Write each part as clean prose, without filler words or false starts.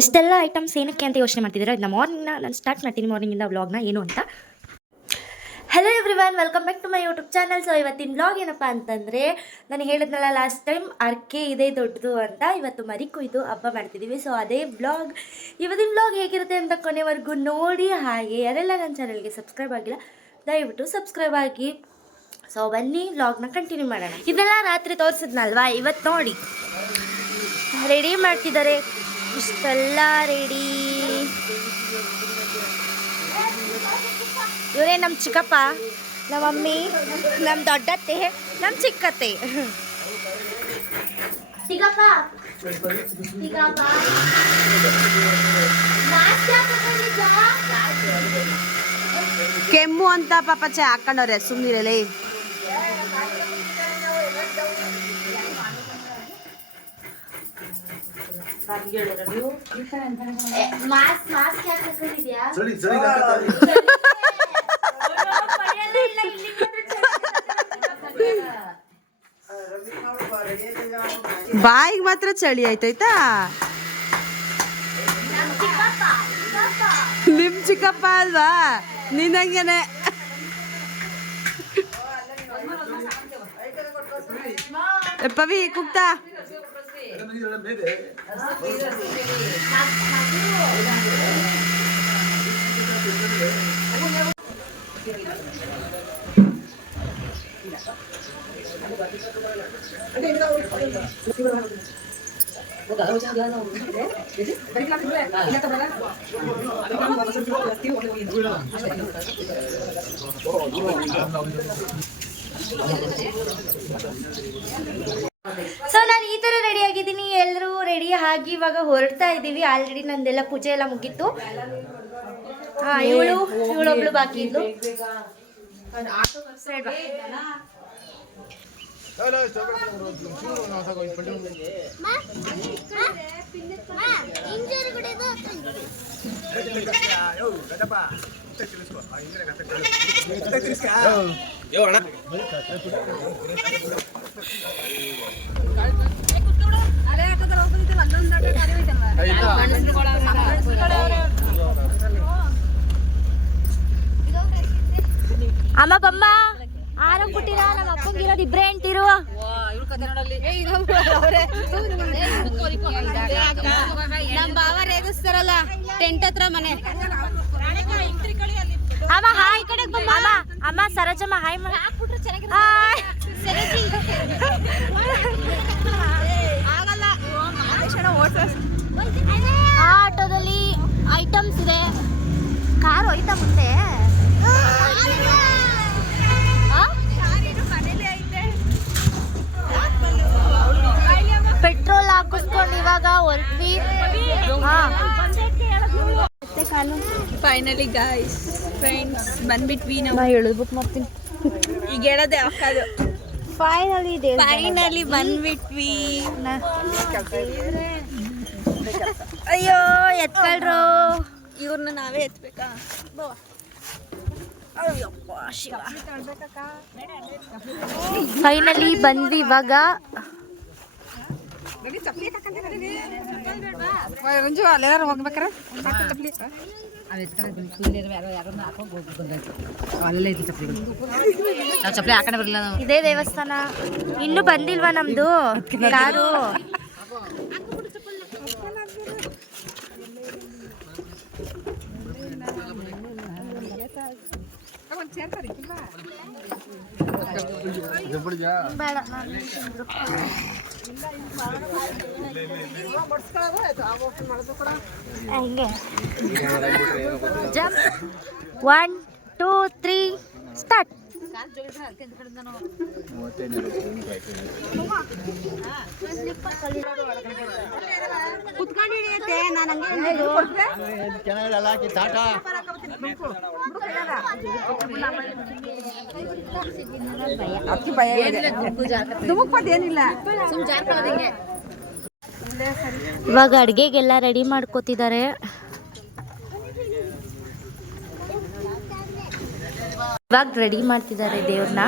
ಇಷ್ಟೆಲ್ಲ ಐಟಮ್ಸ್ ಏನಕ್ಕೆ ಅಂತ ಯೋಚನೆ ಮಾಡ್ತಿದ್ದೀರಾ? ಇದನ್ನ ಮಾರ್ನಿಂಗ್ನ ನಾನು ಸ್ಟಾರ್ಟ್ ಮಾಡ್ತೀನಿ, ಮಾರ್ನಿಂಗಿಂದ ವ್ಲಾಗ್ನ ಏನು ಅಂತ. Hello everyone, welcome back to my YouTube channel. So ಇವತ್ತಿನ ವ್ಲಾಗ್ ಏನಪ್ಪ ಅಂತಂದರೆ, ನಾನು ಹೇಳಿದ್ನಲ್ಲ ಲಾಸ್ಟ್ ಟೈಮ್ ಅರ್ಕೆ ಇದೆ ದೊಡ್ಡದು ಅಂತ, ಇವತ್ತು ಮರಿ ಕೊಯ್ದು ಹಬ್ಬ ಮಾಡ್ತಿದ್ದೀವಿ. ಸೊ ಅದೇ ವ್ಲಾಗ್. ಇವತ್ತಿನ ವ್ಲಾಗ್ ಹೇಗಿರುತ್ತೆ ಅಂತ ಕೊನೆವರೆಗೂ ನೋಡಿ. ಹಾಗೆ ಯಾರೆಲ್ಲ ನನ್ನ ಚಾನಲ್ಗೆ ಸಬ್ಸ್ಕ್ರೈಬ್ ಆಗಿಲ್ಲ ದಯವಿಟ್ಟು ಸಬ್ಸ್ಕ್ರೈಬ್ ಆಗಿ. ಸೊ ಬನ್ನಿ ವ್ಲಾಗ್ನ ಕಂಟಿನ್ಯೂ ಮಾಡೋಣ. ಇದೆಲ್ಲ ರಾತ್ರಿ ತೋರಿಸಿದ್ನಲ್ವಾ, ಇವತ್ತು ನೋಡಿ ರೆಡಿ ಮಾಡ್ತಿದ್ದಾರೆ. ಇಷ್ಟೆಲ್ಲ ರೆಡಿ. ಇವರೇ ನಮ್ಮ ಚಿಕ್ಕಪ್ಪ, ನಮ್ಮ ಮಮ್ಮಿ, ನಮ್ಮ ದೊಡ್ಡತ್ತೆ, ನಮ್ಮ ಚಿಕ್ಕತ್ತೆ. ಕೆಮ್ಮು ಅಂತ ಪಾಪಚ್ಚೆ ಹಾಕೊಂಡವ್ರೆ, ಸುಮ್ಮನಿರಲಿ. ಬಾಯಿಗೆ ಮಾತ್ರ ಚಳಿ ಆಯ್ತಾಯ್ತಾ. ನಿಮ್ ಚಿಕ್ಕಪ್ಪ ಅಲ್ವಾ, ನಿನ್ನಂಗೆನೆ. ಪವಿ ಕುಕ್ತಾ ಸೊ ನಾನು ಈ ಥರ ರೆಡಿ ಆಗಿದ್ದೀನಿ, ಎಲ್ಲರೂ ರೆಡಿ ಆಗಿ ಇವಾಗ ಹೊರಡ್ತಾ ಇದ್ದೀವಿ. ಆಲ್ರೆಡಿ ನಂದೆಲ್ಲ ಪೂಜೆ ಎಲ್ಲ ಮುಗೀತು. ಇವಳೊಬ್ಳು ಬಾಕಿ ಇದ್ಲು. ಅಮ್ಮ ಬಮ್ಮ ಆರಾಮ್ ಕೊಟ್ಟಿರ. ನಮ್ಮ ಅಪ್ಪಂಗಿರೋದು ಇಬ್ರೇ ಹೆಂಡ್ತಿರು. ನಮ್ ಬಾವ ರೇಗಿಸ್ತಾರಲ್ಲ ಟೆಂಟ್ ಹತ್ರ ಮನೆ. ಅಮ್ಮ ಹಾಯ್ ಅಮ್ಮ. ಅಮ್ಮ ಸರೋಜಮ್ಮ ಹಾಯ್ ಹಾಯ್. ಆಟೋದಲ್ಲಿ ಐಟಮ್ಸ್ ಇದೆ. ಕಾರು ಹೋಯ್ತಾ ಮುಂದೆ? ಪೆಟ್ರೋಲ್ ಹಾಕಿಸ್ಕೊಂಡು ಇವಾಗ ಹೊರಟ್ವಿ. ಫೈನಲಿ ಗಾಯ್ಸ್, ಫ್ರೆಂಡ್ಸ್ ಬಂದ್ಬಿಟ್ವಿ ನಾವು. ಹೇಳೋದು ಬುಕ್ ಮಾಡ್ತೀನಿ ಈಗ ಹೇಳೋದೇ ಹಾಕೋದು. ಫೈನಲಿ ಬಂದ್ಬಿಟ್ವಿ. ಅಯ್ಯೋ ಎತ್ಕೊಳ್ರು, ಇವ್ರನ್ನ ನಾವೇ ಎತ್ಬೇಕಾ? ಫೈನಲಿ ಬಂದ್ವಿ ಇವಾಗ. ಹೋಗ್ಬೇಕಾರ ಇದೇ ದೇವಸ್ಥಾನ. ಇನ್ನು ಬಂದಿಲ್ವಾ ನಮ್ದು ಕಾರು? ಬೇಡ ಹಿಂಗೆ ಜಂಪ್ 1 2 3 ಸ್ಟಾರ್ಟ್. ಇವಾಗ ಅಡುಗೆಗೆಲ್ಲ ರೆಡಿ ಮಾಡ್ಕೋತಿದ್ದಾರೆ. ಇವಾಗ ರೆಡಿ ಮಾಡ್ತಿದ್ದಾರೆ ದೇವ್ರನ್ನ.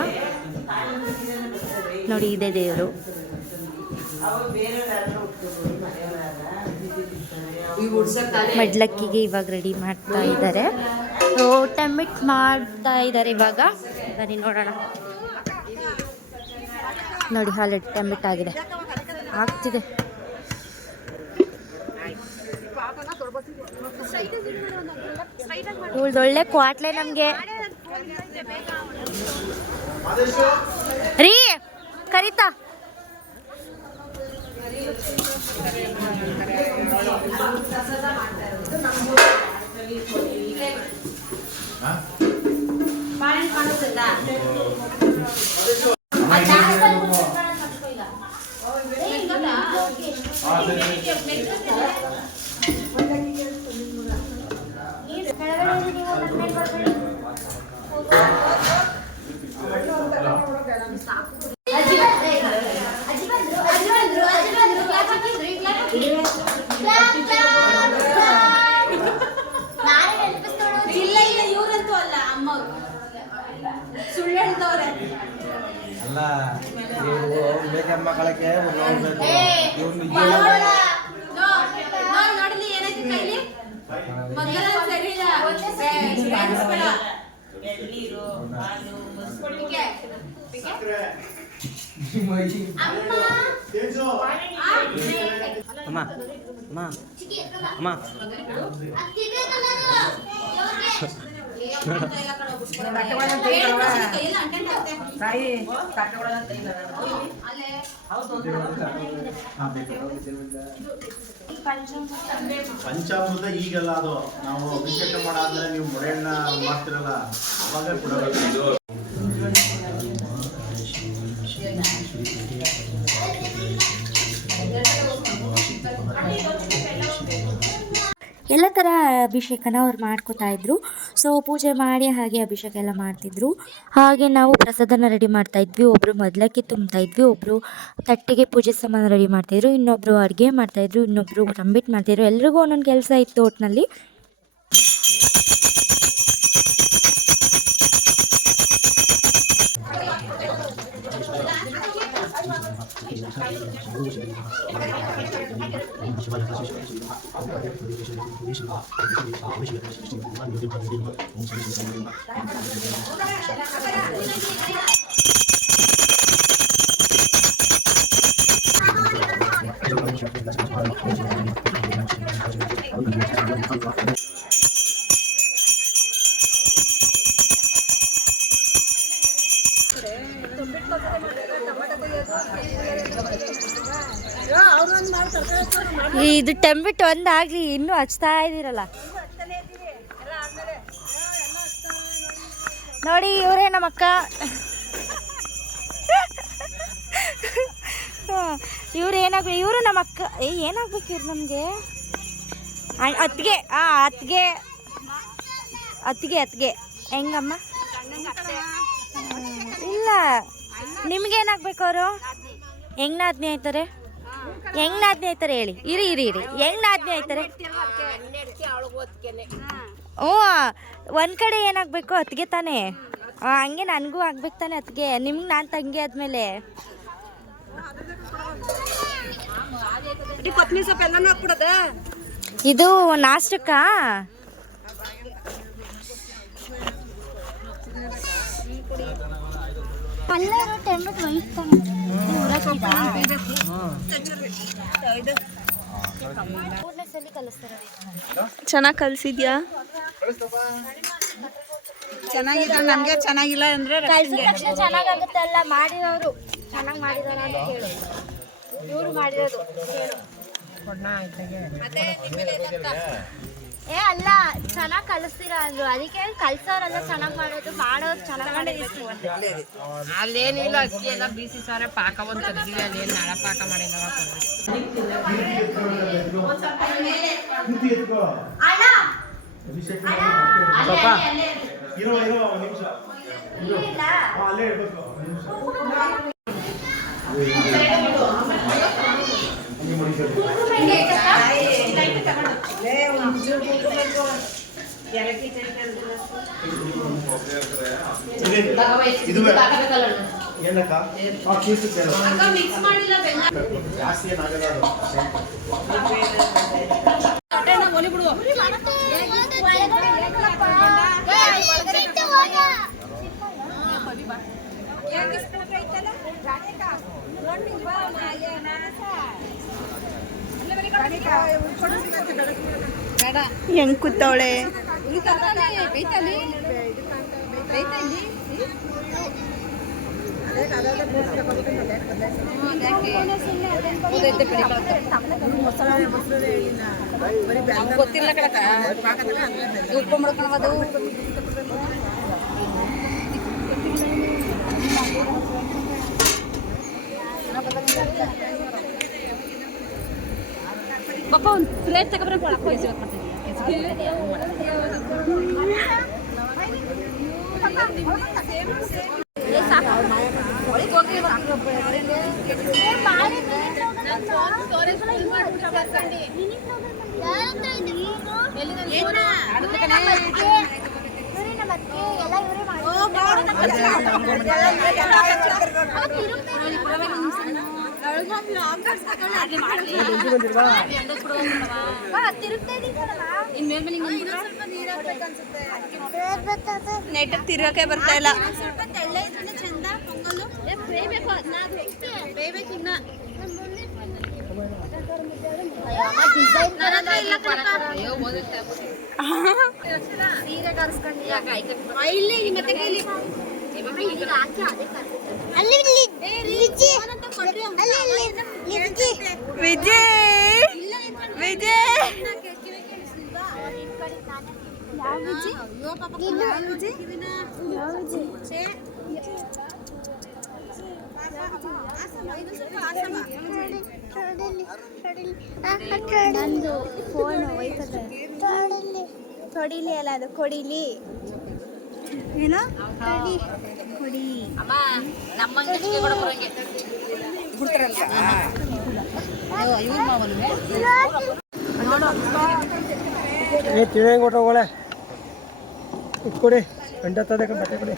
ನೋಡಿ, ಇದೆ ದೇವರು. ಮಡ್ಲಕ್ಕಿಗೆ ಇವಾಗ ರೆಡಿ ಮಾಡ್ತಾ ಇದ್ದಾರೆ. ಸೊ ಟೆಂಬಿಟ್ ಮಾಡ್ತಾ ಇದ್ದಾರೆ ಇವಾಗ. ಬನ್ನಿ ನೋಡೋಣ. ನೋಡಿ ಆಲ್ರೆಡಿ ಟೆಂಬಿಟ್ ಆಗಿದೆ, ಆಗ್ತಿದೆ. ಇವಳ್ದು ಒಳ್ಳೆ ಕ್ವಾಟ್ಲೆ ನಮಗೆ ರೀ ಕರಿತಾ. ಅಲ್ಲ ಮಕ್ಕಳಕ್ಕೆ ಅಮ್ಮ ಅಮ್ಮ ಅಮ್ಮ ಪಂಚಾಮೃತ ಈಗಲ್ಲ, ಅದು ನಾವು ಅಭಿಷೇಕ ಮಾಡಾದ್ಮೇಲೆ ನೀವು ಮೊಳೆಹಣ್ಣ ಮಾಡ್ತಿರಲ್ಲ ಅವಾಗ ಕೊಡಬೇಕು. ಎಲ್ಲ ಥರ ಅಭಿಷೇಕನ ಅವ್ರು ಮಾಡ್ಕೋತಾ ಇದ್ರು. ಸೊ ಪೂಜೆ ಮಾಡಿ ಹಾಗೆ ಅಭಿಷೇಕ ಎಲ್ಲ ಮಾಡ್ತಿದ್ರು. ಹಾಗೆ ನಾವು ಪ್ರಸಾದನ ರೆಡಿ ಮಾಡ್ತಾಯಿದ್ವಿ. ಒಬ್ಬರು ಮೊದಲಕ್ಕೆ ತುಂಬ್ತಾಯಿದ್ವಿ, ಒಬ್ಬರು ತಟ್ಟೆಗೆ ಪೂಜೆ ಸಾಮಾನು ರೆಡಿ ಮಾಡ್ತಾಯಿದ್ರು, ಇನ್ನೊಬ್ಬರು ಅಡುಗೆ ಮಾಡ್ತಾಯಿದ್ರು, ಇನ್ನೊಬ್ಬರು ಟಂಬಿಟ್ ಮಾಡ್ತಾಯಿದ್ರು. ಎಲ್ರಿಗೂ ಒಂದೊಂದು ಕೆಲಸ ಇತ್ತು ಒಟ್ಟಿನಲ್ಲಿ. ಇದು ಟೆಂಬಿಟ್ ಒಂದಾಗ್ಲಿ ಇನ್ನೂ ಹಚ್ತಾ ಇದ್ದೀರಲ್ಲ ನೋಡಿ. ಇವರೇ ನಮ್ಮಕ್ಕ. ಇವ್ರು ಏನಾಗ್ಬೇಕು, ಇವರು ನಮ್ಮ ಅಕ್ಕ. ಏನಾಗ್ಬೇಕು ಇವ್ರು ನಮಗೆ ಅತ್ತಿಗೆ. ಅತ್ತಿಗೆ ಅತ್ತಿಗೆ ಅತ್ತಿಗೆ ಹೆಂಗಮ್ಮ? ಇಲ್ಲ, ನಿಮ್ಗೇನಾಗ್ಬೇಕು ಅವರು? ಹೆಂಗ್ ನಾದ್ನಿ ಆಯ್ತಾರೆ? ಹೆಂಗ್ ನಾದ್ನಿ ಆಯ್ತಾರೆ ಹೇಳಿ. ಇರಿ ಇರಿ ಇರಿ ಹೆಂಗ್ ನಾದ್ನಿ ಆಯ್ತಾರೆ? ಹ್ಞೂ, ಒಂದು ಕಡೆ ಏನಾಗಬೇಕು ಅತ್ತಿಗೆ ತಾನೇ. ಹಂಗೆ ನನಗೂ ಆಗ್ಬೇಕು ತಾನೆ ಅತ್ತಿಗೆ. ನಿಮ್ಗೆ ನಾನು ತಂಗಿ ಆದಮೇಲೆ ಇದು ನಾಷ್ಟಕ್ಕ. ಚೆನ್ನಾಗಿ ಕಲ್ಸಿದ್ಯಾ? ಚೆನ್ನಾಗಿಲ್ಲ, ನನಗೆ ಚೆನ್ನಾಗಿಲ್ಲ ಅಂದ್ರೆ ಚೆನ್ನಾಗಾಗುತ್ತೆ ಅಲ್ಲ. ಮಾಡಿರೋರು ಚೆನ್ನಾಗಿ ಮಾಡಿದಾರ ಅಂತ ಕೇಳು. ಇವ್ರು ಮಾಡಿರೋದು ಅಲ್ಲ, ಚೆನ್ನಾಗಿ ಕಲಿಸ್ತೀರಾ ಅಂದ್ರು, ಅದಕ್ಕೆ ಕಲ್ಸೋರೆಲ್ಲ ಚೆನ್ನಾಗಿ ಮಾಡೋದು, ಮಾಡೋರು ಚೆನ್ನಾಗಿ ಅಲ್ಲೇನಿಲ್ಲ, ಅಕ್ಕಿ ಎಲ್ಲ ಬೀಸಿ ಸಾರ ಪಾಕ ಒಂದು ತೆಗ್ದಿವಿ, ಅಲ್ಲೇನು ನಾಳ ಪಾಕ ಮಾಡಿದಾರ. ಜಾಸ್ತಿ ಏನಾಗಲ್ಲ. ಹೆಂಗ್ ಕೂತವಳೆ ಗೊತ್ತಿಲ್ಲ ಕಡಕ ಉಪ್ಪು ಮಾಡ್ಕೊಳೋದು ಪಾಪ ಒಂದು ಪ್ಲೇಟ್ ತಗೊಬ್ರೆ ಒಳಗೆ ಹೋಗಿ ನೆಟ್ ತಿರ್ಗಕ್ಕೆ ಬರ್ತಾ ಇಲ್ಲ. ನಂದು ಫೋನ್ ಹೋಯ್ತದೆ ತೊಡಿಲಿ ಅಲ್ಲ ಅದು ಕೊಡಿಲಿ ಏನೋ ಕೊಡಿ ತಿಳಂಗೊಟ್ಟೆ ಕೊಡಿ ಗಂಟತ್ತದೆ ಬಟ್ಟೆ ಕೊಡಿ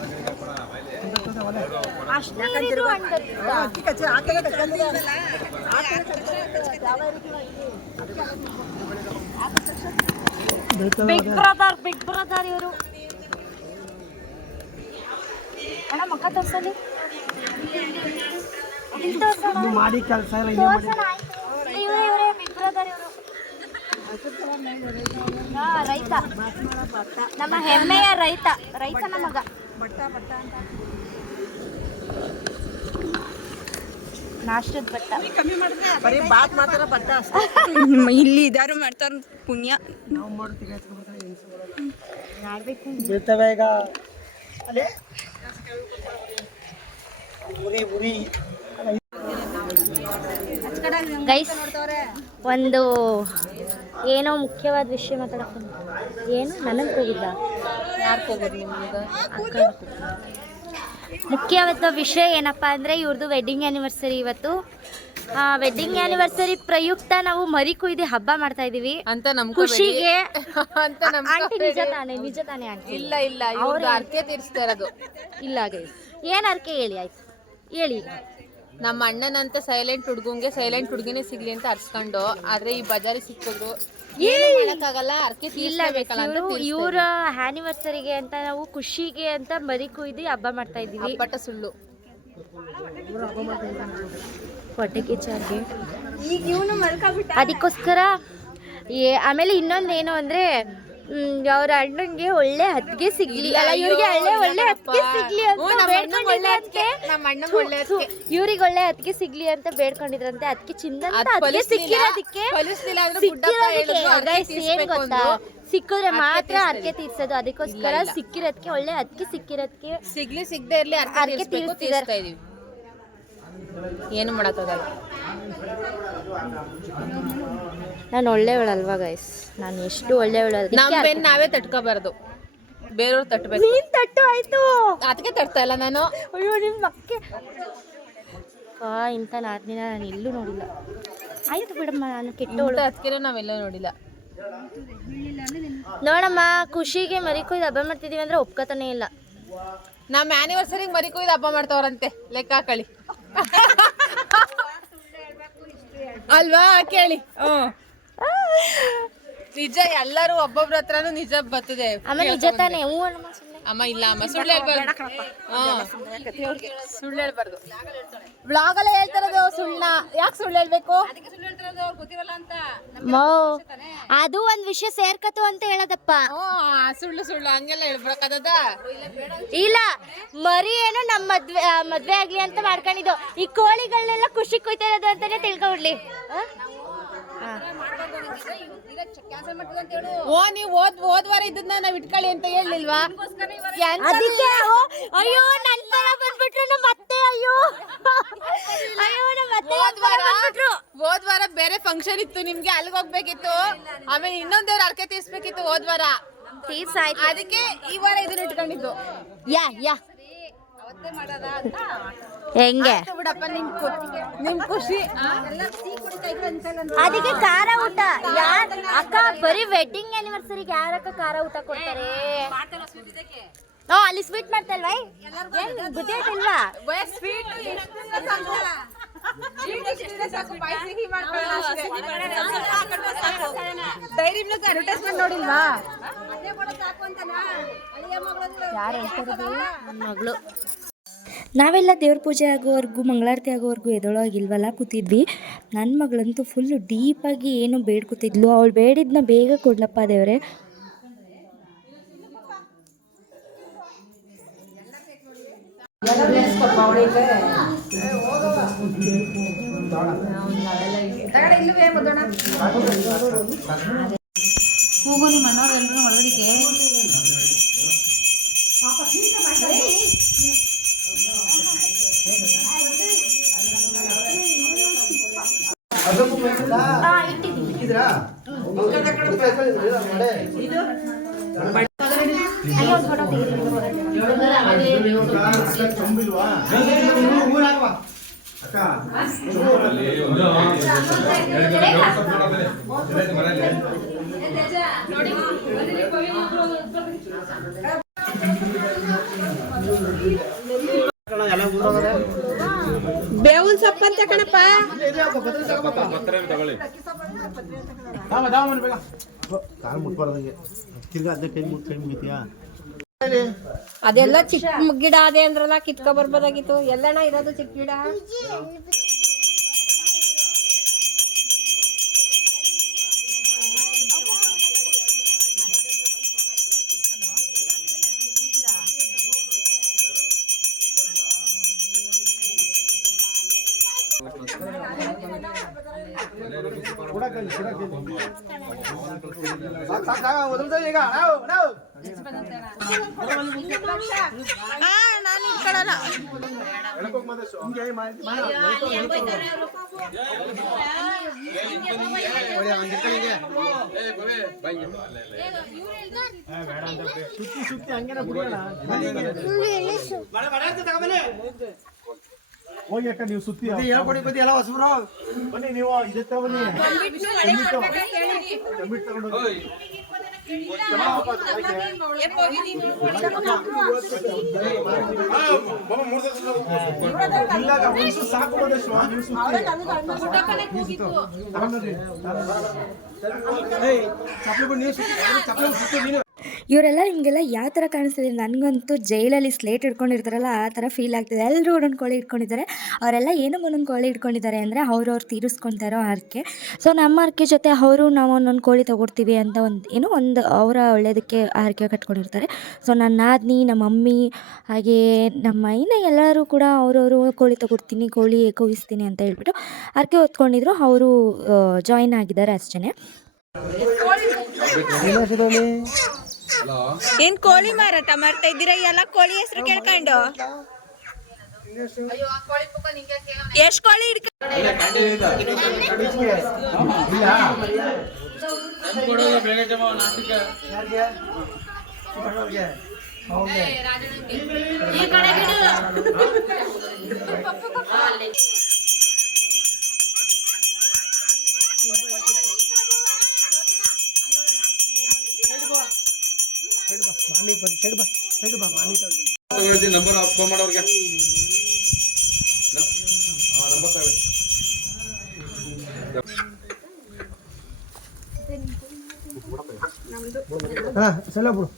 ಬಿಗ್ ಬ್ರದರ್ ಇವರು ಅಣ್ಣ ಮಕ್ಕ ತೋರ್ಸಲಿ ಮಾಡಿ ಕೆಲಸ ಇಲ್ಲ ಇವರೇ ಬಿಗ್ ಬ್ರದರ್ ಇವರು ರೈತ ನಮ್ಮ ಹೆಮ್ಮೆಯ ರೈತನ ಮಗ ನಾಷ್ಟದ ಬಟ್ಟ ಇಲ್ಲಿ ಇದಾರು ಮಾಡ್ತಾರ ಪುಣ್ಯ. ಬೀಳ್ತವೆ ಈಗ ಅಲ್ಲೇ ಉರಿ ಗೈಸ್ ಒಂದು ಏನೋ ಮುಖ್ಯವಾದ ವಿಷಯ ಮಾತಾಡಕ್ಕೆ ಏನು ನನಗೆ ಹೋಗಿಲ್ಲ ಯಾರು ಹೋಗೋದು ನಿಮ್ಗೆ ಮುಖ್ಯವಾದ ವಿಷಯ ಏನಪ್ಪ ಅಂದರೆ ಇವ್ರದ್ದು ವೆಡ್ಡಿಂಗ್ ಆ್ಯನಿವರ್ಸರಿ ಇವತ್ತು. ವೆಡ್ಡಿಂಗ್ ಆ್ಯನಿವರ್ಸರಿ ಪ್ರಯುಕ್ತ ನಾವು ಮರಿ ಕುಯ್ದು ಹಬ್ಬ ಮಾಡ್ತಾ ಇದೀವಿ ಅಂತ ನಮ್ ಖುಷಿಗೆ. ಅಂತ ನಮ್ ಆಂಟಿ ನಿಜ ತಾನೇ ಆಂಟಿ? ಇಲ್ಲ ಅವ್ರ ಅರ್ಕೆ ತೀರಿಸ್ತಾ ಇರೋದು. ಇಲ್ಲ ಗೈಸ್ ಏನು ಅರ್ಕೆ ಹೇಳಿ ಆಯ್ತು ಹೇಳಿ. ನಮ್ಮ ಅಣ್ಣನಂತ ಸೈಲೆಂಟ್ ಹುಡ್ಗಂಗೆ ಸೈಲೆಂಟ್ ಹುಡ್ಗಿನೇ ಸಿಗ್ಲಿ ಅಂತ ಅರ್ಸ್ಕೊಂಡು, ಆದ್ರೆ ಈ ಬಜಾರಿ ಸಿಕ್ಕಿದ್ರು ಏನು ಮಾಡಕ್ಕಾಗಲ್ಲ, ಅರ್ಕೆ ತೀರ್ಸ್ಲೇಬೇಕಲ್ಲ ಅಂತ ಇವರ ಆ್ಯನಿವರ್ಸರಿಗೆ ಅಂತ ನಾವು ಖುಷಿಗೆ ಅಂತ ಮರಿ ಕುಯ್ದು ಹಬ್ಬ ಮಾಡ್ತಾ ಇದ್ದೀವಿ. ಬಟ್ಟ ಸುಳ್ಳು. ಹೊಟ್ಟೆ ಕಿಚ್ಚಾಗಿ ಅದಕ್ಕೋಸ್ಕರ ಆಮೇಲೆ ಇನ್ನೊಂದು ಏನು ಅಂದರೆ ಅವ್ರ ಅಣ್ಣಂಗೆ ಒಳ್ಳೆ ಹತ್ತಿಗೆ ಸಿಗ್ಲಿ ಅಲ್ಲ, ಇವ್ರಿಗೆ ಒಳ್ಳೆ ಹತ್ತಿಗೆ ಸಿಗ್ಲಿ ಅಂತ ಬೇಡ್ಕೊಂಡಿದ್ರಂತೆ. ಇವ್ರಿಗೆ ಒಳ್ಳೆ ಹತ್ತಿಗೆ ಸಿಗ್ಲಿ ಅಂತ ಬೇಡ್ಕೊಂಡಿದ್ರಂತೆ. ಅದಕ್ಕೆ ಚಿನ್ನ ಸಿಕ್ಕಿರೋದಕ್ಕೆ ಏನ್ ಗೊತ್ತಾ, ಸಿಕ್ಕಿದ್ರೆ ಮಾತ್ರ ಅರ್ಕೆ ತೀರ್ಸೋದು. ಅದಕ್ಕೋಸ್ಕರ ಸಿಕ್ಕಿರೋದಕ್ಕೆ ಒಳ್ಳೆ ಹತ್ತಿಗೆ ಸಿಕ್ಕಿರೋದಕ್ಕೆ ಸಿಗದೆ ಇರ್ಲಿ ಅರ್ಕೆ ತೀರಿಸ್ತಾ ಇದೀವಿ. ಏನು ಮಾಡಕ್ಕಾಗಲ್ಲ. ನಾನು ಒಳ್ಳೆಯವಳಲ್ವಾ ಗೈಸ್? ನಾನು ಎಷ್ಟು ಒಳ್ಳೆಯವಳು. ನಮ್ಮ ಬೆನ್ನು ನಾವೇ ತಟ್ಕೋಬಾರ್ದು, ಬೇರೆಯವ್ರು ತಟ್ಟಬೇಕು. ನೀನ್ ತಟ್ಟು ಆಯ್ತು, ಅದಕ್ಕೆ ತಟ್ತಾ ಇಲ್ಲ ನಾನು. ಅಯ್ಯೋ ನಿಮ್ಮ ಮಕ್ಕೆ ಇಂಥ ನಾದಿನ ನಾನು ಎಲ್ಲೂ ನೋಡಿಲ್ಲ. ಆಯ್ತು ಬಿಡಮ್ಮ, ನಾನು ಕೆಟ್ಟವಳು. ಅದಕ್ಕೆ ನಾವೆಲ್ಲ ನೋಡಿಲ್ಲ. ನೋಡಮ್ಮ, ಖುಷಿಗೆ ಮರಿ ಕೊಯ್ದು ಹಬ್ಬ ಮಾಡ್ತಿದೀವಿ ಅಂದ್ರೆ ಒಪ್ಕೋತಾನೆ ಇಲ್ಲ. ನಮ್ಮ ಆನಿವರ್ಸರಿಗೆ ಮರಿ ಕೊಯ್ದು ಹಬ್ಬ ಮಾಡ್ತಾವ್ರಂತೆ, ಲೆಕ್ಕ ಹಾಕಳಿ ಅಲ್ವಾ? ಕೇಳಿ. ನಿಜ, ಎಲ್ಲರೂ ಒಬ್ಬೊಬ್ರ ಹತ್ರನೂ ನಿಜ ಬರ್ತದೆ. ಆಮೇಲೆ ನಿಜ ತಾನೆ? ಹ್ಞೂ ಅಮ್ಮ, ಸುಮ್ಮನೆ ಅಮ್ಮ ಇಲ್ಲ ಅಮ್ಮ ಸುಳ್ಳು ಹೇಳ್ಬಾರ್ದು. ಸುಳ್ಳು ಹೇಳ್ಬಾರ್ದು. ಬ್ಲಾಗ್ ಅಲ್ಲೇ ಹೇಳ್ತಾರದು ಸುಳ್ಳ. ಯಾಕೆ ಸುಳ್ಳು ಹೇಳ್ಬೇಕು? ಅದು ಒಂದ್ ವಿಷಯ ಸೇರ್ಕತು ಅಂತ ಹೇಳದಪ್ಪ. ಸುಳ್ಳು ಸುಳ್ಳು ಹಂಗೆಲ್ಲ ಹೇಳ್ಬೇಕದ. ಇಲ್ಲ ಮರಿ ಏನೋ ನಮ್ ಮದ್ವೆ ಆಗ್ಲಿ ಅಂತ ಮಾಡ್ಕೊಂಡಿದ್ದು. ಈ ಕೋಳಿಗಳನ್ನೆಲ್ಲ ಖುಷಿ ಕೊಯ್ತಾ ಇರೋದು ಅಂತಾನೆ ತಿಳ್ಕೊಬಿಡ್ಲಿ. ಓ ನೀವ್ ಹೋದ್ವಾರ ಇದನ್ನ ನಾವ್ ಇಟ್ಕೊಳ್ಳಿ ಅಂತ ಹೇಳಿಲ್ವಾ? ಅದಕ್ಕೆ ಅಯ್ಯೋ ನನ್ ತರ ಬಂದ್ಬಿಟ್ರು ನಮ್ಮ ಅತ್ತೆ. ಅಯ್ಯೋ ಅಯ್ಯೋ ನಮ್ಮ ಅತ್ತೆ ಹೋದ್ವಾರ ಬೇರೆ ಫಂಕ್ಷನ್ ಇತ್ತು ನಿಮ್ಗೆ, ಅಲ್ಲಿಗೆ ಹೋಗ್ಬೇಕಿತ್ತು. ಆಮೇಲೆ ಇನ್ನೊಂದೇವ್ರ ಅರ್ಕೆ ತೀರ್ಸ್ಬೇಕಿತ್ತು ಹೋದ್ವಾರ. ತೀರ್ಸಾಯ್ತು. ಅದಕ್ಕೆ ಈ ವಾರ ಇದನ್ನ ಇಟ್ಕೊಂಡಿದ್ದು. ಯಾ ಹೆಂಗೆ ಬಿಡಪ್ಪ ನಿಮ್ ಖುಷಿ. ಅದಕ್ಕೆ ಖಾರ ಊಟ. ಅಕ್ಕ ಬರೀ ವೆಡ್ಡಿಂಗ್ ಆನಿವರ್ಸರಿಗೆ ಯಾರಕ್ಕ ಖಾರ ಊಟ ಕೊಡ್ತಾರೆ? ಅಲ್ಲಿ ಸ್ವೀಟ್ ಮಾಡ್ತಲ್ವಾ? ಗೊತ್ತಿಲ್ವಾ? ಡೈರಿ ಮಿಲ್ಕ್ ಅಡ್ವರ್ಟೈಸ್ಮೆಂಟ್ ನೋಡಿಲ್ವಾ? ಮಗಳು ನಾವೆಲ್ಲ ದೇವ್ರ ಪೂಜೆ ಆಗೋವರೆಗೂ ಮಂಗಳಾರತಿ ಆಗೋವರೆಗೂ ಎದೊಳಗಿಲ್ವಲ್ಲ ಕೂತಿದ್ವಿ. ನನ್ನ ಮಗಳಂತೂ ಫುಲ್ಲು ಡೀಪಾಗಿ ಏನು ಬೇಡ್ಕೊತಿದ್ಲು. ಅವಳು ಬೇಡಿದ್ನ ಬೇಗ ಕೊಡ್ಲಪ್ಪ ದೇವ್ರೆ. ಕೂಗು ನಿಮ್ಮ ಅಣ್ಣವ್ರೆಲ್ಲರೂ ಒಳಗಡಿಕೆ. ಬೇವಿನ ಸೊಪ್ಪು ಅಂತ ಕಣಪ್ಪ. ಅದೆಲ್ಲ ಚಿಕ್ಕ ಗಿಡ ಅದೇ ಅಂದ್ರಲ್ಲ, ಕಿತ್ಕೊ ಬರ್ಬೋದಾಗಿತ್ತು. ಎಲ್ಲಣ್ಣ ಇರೋದು ಚಿಕ್ಕ ಗಿಡ. ನಾನು ಇಟ್ಕೊಳ್ಳಲ್ಲ. ಹೋಗಿ ಅಕ್ಕ ನೀವು ಸುತ್ತಿ ಹೇಳ್ಕೊಡಿ ಬದಿ ಎಲ್ಲ ಹೊಸಬ್ರು. ಬನ್ನಿ ನೀವು ಇದೇ ಬನ್ನಿ. ಇವರೆಲ್ಲ ನಿಮಗೆಲ್ಲ ಯಾವ ಥರ ಕಾಣಿಸ್ತಿದೆ? ನನಗಂತೂ ಜೈಲಲ್ಲಿ ಸ್ಲೇಟ್ ಇಟ್ಕೊಂಡಿರ್ತಾರಲ್ಲ ಆ ಥರ ಫೀಲ್ ಆಗ್ತಿದೆ. ಎಲ್ಲರೂ ಒಂದೊಂದು ಕೋಳಿ ಇಟ್ಕೊಂಡಿದ್ದಾರೆ. ಅವರೆಲ್ಲ ಏನೋ ಒಂದೊಂದು ಕೋಳಿ ಇಟ್ಕೊಂಡಿದ್ದಾರೆ ಅಂದರೆ ಅವ್ರವ್ರು ತೀರಿಸ್ಕೊತಾರೋ ಹರಕೆ. ಸೊ ನಮ್ಮ ಹರಕೆ ಜೊತೆ ಅವರು ನಾವು ಒಂದೊಂದು ಕೋಳಿ ತೊಗೊಡ್ತೀವಿ ಅಂತ ಒಂದು ಅವರ ಒಳ್ಳೆಯದಕ್ಕೆ ಹರಕೆ ಕಟ್ಕೊಂಡಿರ್ತಾರೆ. ಸೊ ನನ್ನ ನಾದಿನಿ, ನಮ್ಮ ಮಮ್ಮಿ, ಹಾಗೇ ನಮ್ಮ ಇನ್ನು ಎಲ್ಲರೂ ಕೂಡ ಅವರವರು ಕೋಳಿ ತೊಗೊಡ್ತೀನಿ, ಕೋಳಿ ಕೂಯಿಸ್ತೀನಿ ಅಂತ ಹೇಳ್ಬಿಟ್ಟು ಹರಕೆ ಹೊತ್ಕೊಂಡಿದ್ರು. ಅವರು ಜಾಯಿನ್ ಆಗಿದ್ದಾರೆ ಅಷ್ಟೇ. ಏನ್ ಕೋಳಿ ಮಾರಾಟ ಮಾಡ್ತಾ ಇದ್ದೀರಾ? ಎಲ್ಲ ಕೋಳಿ ಹೆಸರು ಕೇಳ್ಕೊಂಡು ಎಷ್ಟ್ ಕೋಳಿ ನಂಬರ್ ಫೋನ್ ಮಾಡೋರ್ಗೆ ನಂಬರ್ ತಗೊಳ್ಳಿ. ಸಲ ಬಿಡು.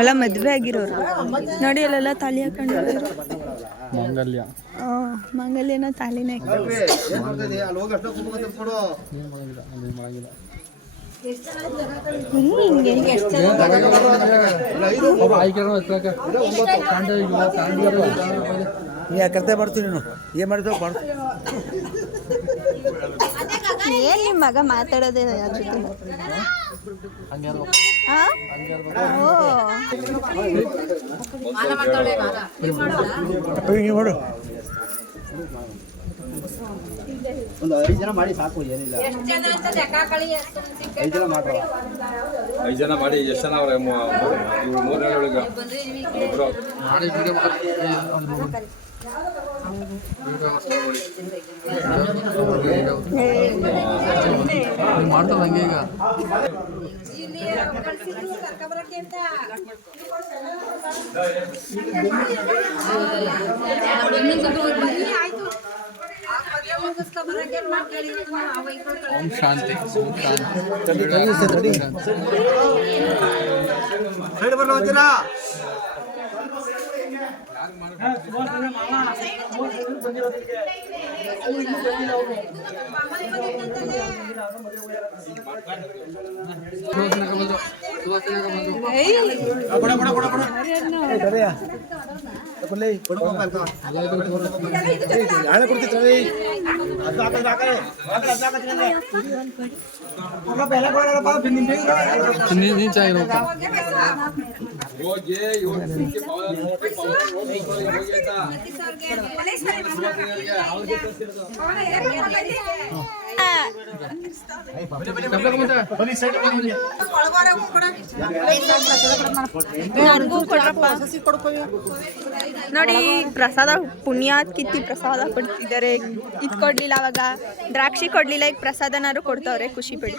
ಎಲ್ಲ ಮದ್ವೆ ಆಗಿರೋರು ನೋಡಿ, ಅಲ್ಲೆಲ್ಲ ತಾಳಿ ಹಾಕೊಂಡಿರೋರು. ಮಾಂಗಲ್ಯನ ತಾಳಿನೇ ಕರ್ತೆ ಬರ್ತೀನಿ ನೀನು ಏನ್ ಮಾಡಿದ್ರು ಏನ್ ನಿಮ್ ಮಗ ಮಾತಾಡೋದೇನ ಯಾರ ಜೊತೆ? ನೋಡು ಒಂದು 5 ಜನ ಮಾಡಿ ಸಾಕು, ಏನಿಲ್ಲ. 5 ಜನ ಮಾಡ್ರ. 5 ಜನ ಮಾಡಿ ಎಷ್ಟು ಜನ ಅವ್ರೆ? 3 ಜನ ಒಳಗೆ ಮಾಡ್ತಾರ ಹಂಗೆ ಈಗ ಓಂ ಶಾಂತಿ ನೀನ್ चाहिए ಹೋಗಿ ಇವತ್ತಿಗೆ ನನಗೂ ಕೊಡ್ರಪ್ಪ. ನೋಡಿ ಪ್ರಸಾದ ಪುಣ್ಯ ಕಿತ್ತಿ ಪ್ರಸಾದ ಕೊಡ್ತಿದ್ದಾರೆ. ಇದು ಕೊಡ್ಲಿಲ್ಲ ಅವಾಗ ದ್ರಾಕ್ಷಿ ಕೊಡ್ಲಿಲ್ಲ, ಈಗ ಪ್ರಸಾದನಾರು ಕೊಡ್ತಾವ್ರೆ, ಖುಷಿ ಪಡಿ.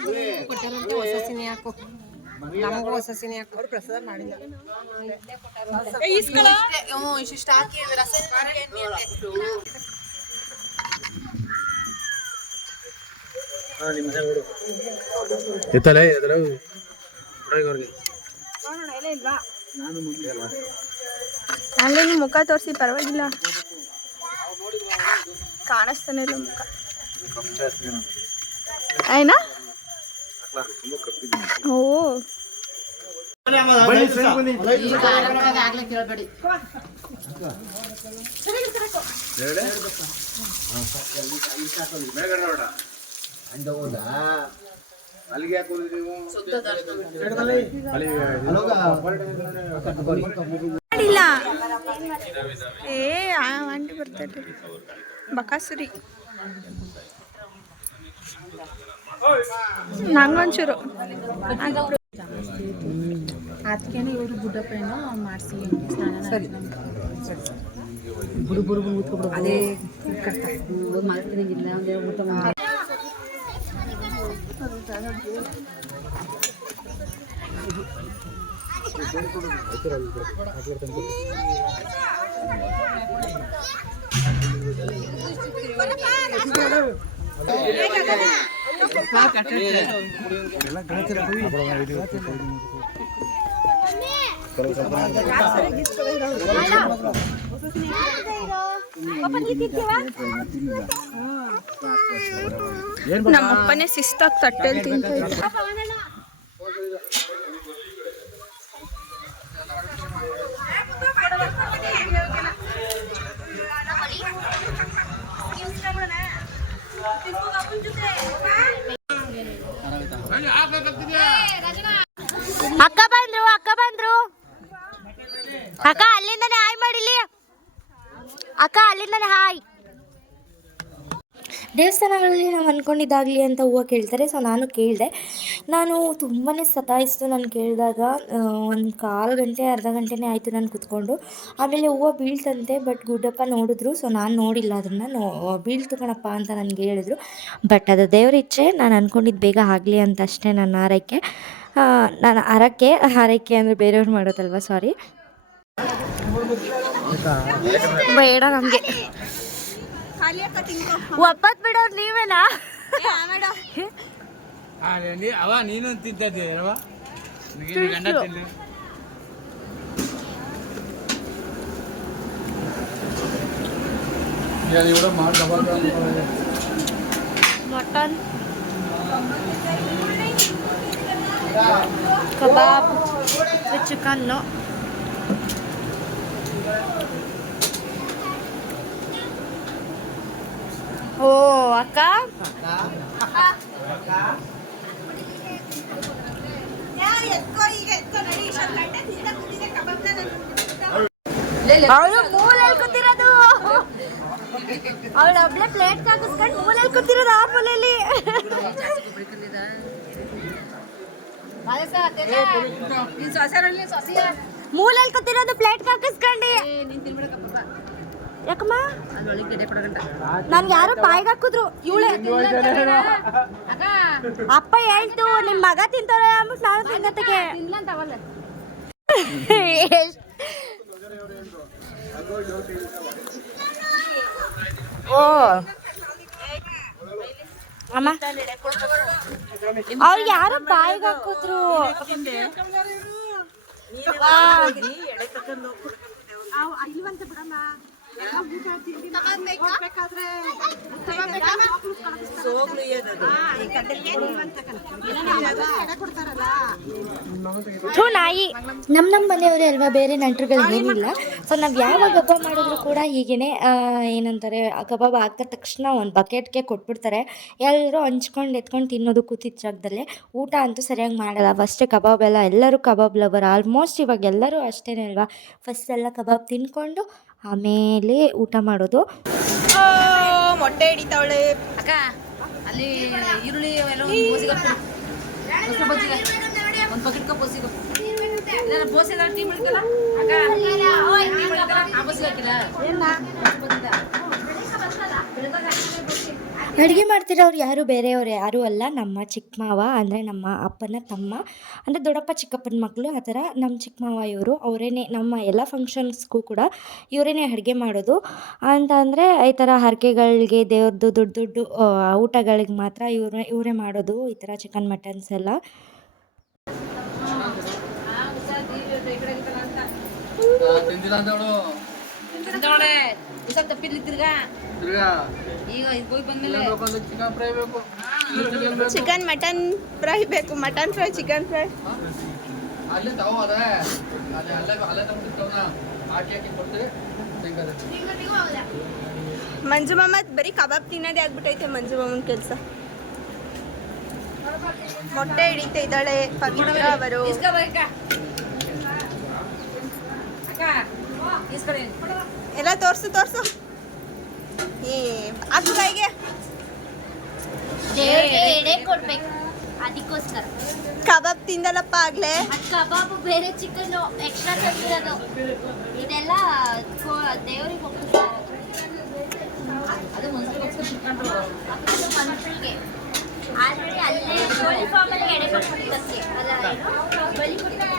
ನಮಗೂ ಹೊಸಸಿನಿ ಹಾಕೋರು ಪ್ರಸಾದ ಮಾಡಿಲ್ಲ. ಹಂಗೆ ನಿಮ್ಮ ಮುಖ ತೋರಿಸಿ, ಪರವಾಗಿಲ್ಲ, ಕಾಣಿಸ್ತಾನೆ ಇಲ್ಲ ಮುಖ. ಆಯ್ನಾ? ಓ ಅಲ್ಲಿಗೆ ಯಾಕೆ ಹೋದ್ರಿ ನೀವು? ಮಾಡಿಲ್ಲ. ಏ ಆಂಟಿ ಬರ್ತಾರೆ, ಬಕಾಸುರಿ. ನಂಗೊಂಚೂರು ಅದಕ್ಕೇನೆ ಇವರು ಬುಡ್ಡಪ್ಪೇನೋ ಮಾಡಿಸಿ ಸ್ನಾನ. ಸರಿ ಅದೇ ಮಾಡ್ತಿರಂಗಿಲ್ಲ ಊಟ ಮಾಡಿ. ನಮ್ಮಪ್ಪನೇ ಶಿಸ್ತಾಗಿ ತಟ್ಟೆಲ್ ತಿಂತ ಇದ್ದ. ಅಕ್ಕ ಬಂದ್ರು, ಅಕ್ಕ ಬಂದ್ರು. ಅಕ್ಕ ಅಲ್ಲಿಂದನೇ ಹಾಯ್ ಮಾಡಿಲಿ. ಅಕ್ಕ ಅಲ್ಲಿಂದನೇ ಹಾಯ್. ದೇವಸ್ಥಾನಗಳಲ್ಲಿ ನಾವು ಅಂದ್ಕೊಂಡಿದ್ದಾಗಲಿ ಅಂತ ಹೂವು ಕೇಳ್ತಾರೆ. ಸೊ ನಾನು ಕೇಳಿದೆ, ನಾನು ತುಂಬಾ ಸತಾಯಿಸ್ತು ನಾನು ಕೇಳಿದಾಗ. ಒಂದು ಕಾಲು ಗಂಟೆ ಅರ್ಧ ಗಂಟೆನೇ ಆಯಿತು ನಾನು ಕುತ್ಕೊಂಡು. ಆಮೇಲೆ ಹೂವು ಬೀಳ್ತಂತೆ, ಬಟ್ ಗುಡ್ಡಪ್ಪ ನೋಡಿದ್ರು. ಸೊ ನಾನು ನೋಡಿಲ್ಲ ಅದನ್ನು. ಬೀಳ್ತು ಕಣಪ್ಪ ಅಂತ ನನಗೆ ಹೇಳಿದ್ರು. ಬಟ್ ಅದು ದೇವ್ರ ಇಚ್ಛೆ. ನಾನು ಅಂದ್ಕೊಂಡಿದ್ದು ಬೇಗ ಆಗಲಿ ಅಂತ ಅಷ್ಟೇ ನನ್ನ ಹಾರೈಕೆ. ನಾನು ಹಾರೈಕೆ ಅಂದರೆ ಬೇರೆಯವ್ರು ಮಾಡೋದಲ್ವ, ಸಾರಿ. ಬೇಡ ನಮಗೆ ಒಪ್ಪತ್ ಬಿಡೋರು ನೀವೇನಾ? ಅವ ನೀನು ತಿಂತದ್ದೆ ಗಂಡ ತಿಂದು ಮಟನ್ ಕಬಾಬ್ ಚಿಕನ್ನು. ಓ ಅಕ್ಕ, ಅವಳು ಮೂಲೆಯಲ್ಲಿ ಕೂತಿರೋದು. ಅವಳು ಒಬ್ಳೆ ಪ್ಲೇಟ್ ಹಾಕಿಸ್ಕೊಂಡು ಮೂಲೆಯಲ್ಲಿ ಕೂತಿರೋದು. ಆ ಮೂಲೆಯಲ್ಲಿ ಮೂಲೆಯಲ್ಲಿ ಕೂತಿರೋದು ಪ್ಲೇಟ್ ಹಾಕಿಸ್ಕೊಂಡು. ಯಾಕಮ್ಮ ನನ್ಗೆ ಯಾರು ಬಾಯಿಗೆ ಹಾಕಿದ್ರು. ಇವಳೆ ಅಪ್ಪ ಹೇಳ್ತು ನಿಮ್ಮ ಮಗ ತಿಂತಾರೆ ಅಂದ್ಬಿಟ್ಟು ನಾನು ತಿನ್ನತ್ತಿಗೆ. ಓ ಅಮ್ಮ ಅವ್ರಿಗೆ ಯಾರು ಬಾಯಿಗೆ ಹಾಕಿದ್ರು. ನಾಯಿ ನಮ್ಮ ಮನೆಯವರೇ ಅಲ್ವಾ, ಬೇರೆ ನಂಟರುಗಳು ಏನಿಲ್ಲ. ಸೊ ನಾವು ಯಾವಾಗ ಹಬ್ಬ ಮಾಡಿದ್ರು ಕೂಡ ಹೀಗೇ ಏನಂತಾರೆ, ಕಬಾಬ್ ಹಾಕಿದ ತಕ್ಷಣ ಒಂದು ಬಕೆಟ್ಗೆ ಕೊಟ್ಬಿಡ್ತಾರೆ. ಎಲ್ಲರೂ ಹಂಚ್ಕೊಂಡು ಎತ್ಕೊಂಡು ತಿನ್ನೋದು ಕೂತಿದ್ದ ಜಾಗದಲ್ಲೇ. ಊಟ ಅಂತೂ ಸರಿಯಾಗಿ ಮಾಡಲ್ಲ. ಫಸ್ಟೇ ಕಬಾಬ್ ಎಲ್ಲರೂ ಕಬಾಬ್ ಲವರ್ ಆಲ್ಮೋಸ್ಟ್ ಇವಾಗ ಎಲ್ಲರೂ ಅಷ್ಟೇ ಅಲ್ವಾ. ಫಸ್ಟ್ ಎಲ್ಲ ಕಬಾಬ್ ತಿನ್ಕೊಂಡು ಆಮೇಲೆ ಊಟ ಮಾಡೋದು. ಮೊಟ್ಟೆ ಹಿಡಿತಾವಳೆ ಅಕ್ಕ. ಅಲ್ಲಿ ಈರುಳ್ಳಿ ಒಂದು ಬಕೆಟ್ ಬೋಸಿಗೆ ಬೋಸೆ ಟೀ ಮಾಡ್ಕಲ್ಲ ಅಡುಗೆ ಮಾಡ್ತಿರೋರು ಯಾರು ಬೇರೆಯವ್ರು ಯಾರೂ ಅಲ್ಲ, ನಮ್ಮ ಚಿಕ್ಕ ಮಾವ ಅಂದರೆ ನಮ್ಮ ಅಪ್ಪನ ತಮ್ಮ, ಅಂದರೆ ದೊಡ್ಡಪ್ಪ ಚಿಕ್ಕಪ್ಪನ ಮಕ್ಕಳು. ಆ ಥರ ನಮ್ಮ ಚಿಕ್ಕ ಮಾವ ಇವರು. ಅವರೇನೆ ನಮ್ಮ ಎಲ್ಲ ಫಂಕ್ಷನ್ಸ್ಗೂ ಕೂಡ ಇವರೇನೆ ಅಡುಗೆ ಮಾಡೋದು. ಅಂತ ಅಂದರೆ ಈ ಥರ ಹರಕೆಗಳಿಗೆ, ದೇವ್ರದ್ದು ದೊಡ್ಡ ದೊಡ್ಡ ಊಟಗಳಿಗೆ ಮಾತ್ರ ಇವರೇ ಮಾಡೋದು ಈ ಥರ ಚಿಕನ್ ಮಟನ್ಸ್ ಎಲ್ಲ. ತಿಂದಿಲ್ಲ ಅಂತವಳು ತಪ್ಪಿರ್ಲಿ ತಿರ್ಗಾ ಈಗ ಹೋಗಿ ಬಂದ್ಮೇಲೆ ಚಿಕನ್ ಫ್ರೈ ಬೇಕು, ಚಿಕನ್ ಮಟನ್ ಫ್ರೈ ಬೇಕು. ಮಟನ್ ಫ್ರೈ, ಚಿಕನ್ ಫ್ರೈ ಅಲ್ಲೇ ತಗೋ. ಅದೇ ಅಲ್ಲೇ ತಗೊಂಡಿರ್ತವನ ಹಾಕಿ ಕೊಡ್ತೀವಿ. ಮಂಜು ಮಾಮ ಬರೀ ಕಬಾಬ್ ತಿನ್ನೋದೇ ಆಗ್ಬಿಟ್ಟೈತೆ ಮಂಜು ಮಾಮನ ಕೆಲಸ. ಮೊಟ್ಟೆ ಹಿಡಿತಾ ಇದ್ದಾಳೆ ಪವಿತ್ರ ಅವರು. ಎಲ್ಲ ತೋರ್ಸು. ಅದು ಕೈಗೆ ಎಡೆ ಕೊಡ್ಬೇಕು, ಅದಕ್ಕೋಸ್ಕರ. ಕಬಾಬ್ ತಿಂದಲ್ಲಪ್ಪ ಆಗ್ಲೇ. ಕಬಾಬು ಬೇರೆ, ಚಿಕನ್ನು ಎಕ್ಸ್ಟ್ರಾ ತಂದಿರೋದು. ಇದೆಲ್ಲ ದೇವ್ರಿಗೆ ಹೋಗ್ತಾರೆ. ಅದು ಮನುಷ್ಯರಿಗೆ ಆಲ್ರೆಡಿ ಅಲ್ಲೇ ಕೋಳಿ ಫಾರ್ಮಲ್ಲಿ ಎಡೆ ಕೊಟ್ಬಿಟ್ಟಿದ್ದಕ್ಕೆ ಬಲಿ ಕೊಡ್ತಾರೆ.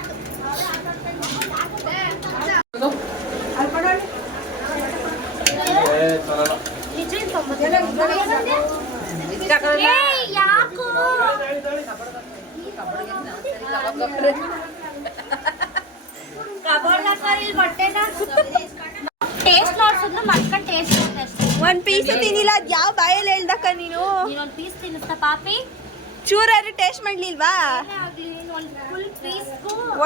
ಯಾಕೋ ಟೇಸ್ಟ್ ನೋಡ್ಸಿದ್ಲು ಮಕ್ಕಳು ಟೇಸ್ಟ್ ಒಂದ್ ಪೀಸ್ ತಿನ್ನಿಲ್ಲ. ಅದ್ ಯಾವ ಬಾಯಲ್ಲಿ ಹೇಳ್ದಕ್ಕ ನೀನು? ನೀನೊಂದು ಪೀಸ್ ತಿನ್ನಿಸ್ತಾ ಪಾಪಿ? ಚೂರಾರು ಟೇಸ್ಟ್ ಮಾಡ್ಲಿಲ್ವಾ? ಫುಲ್ ಪೀಸ್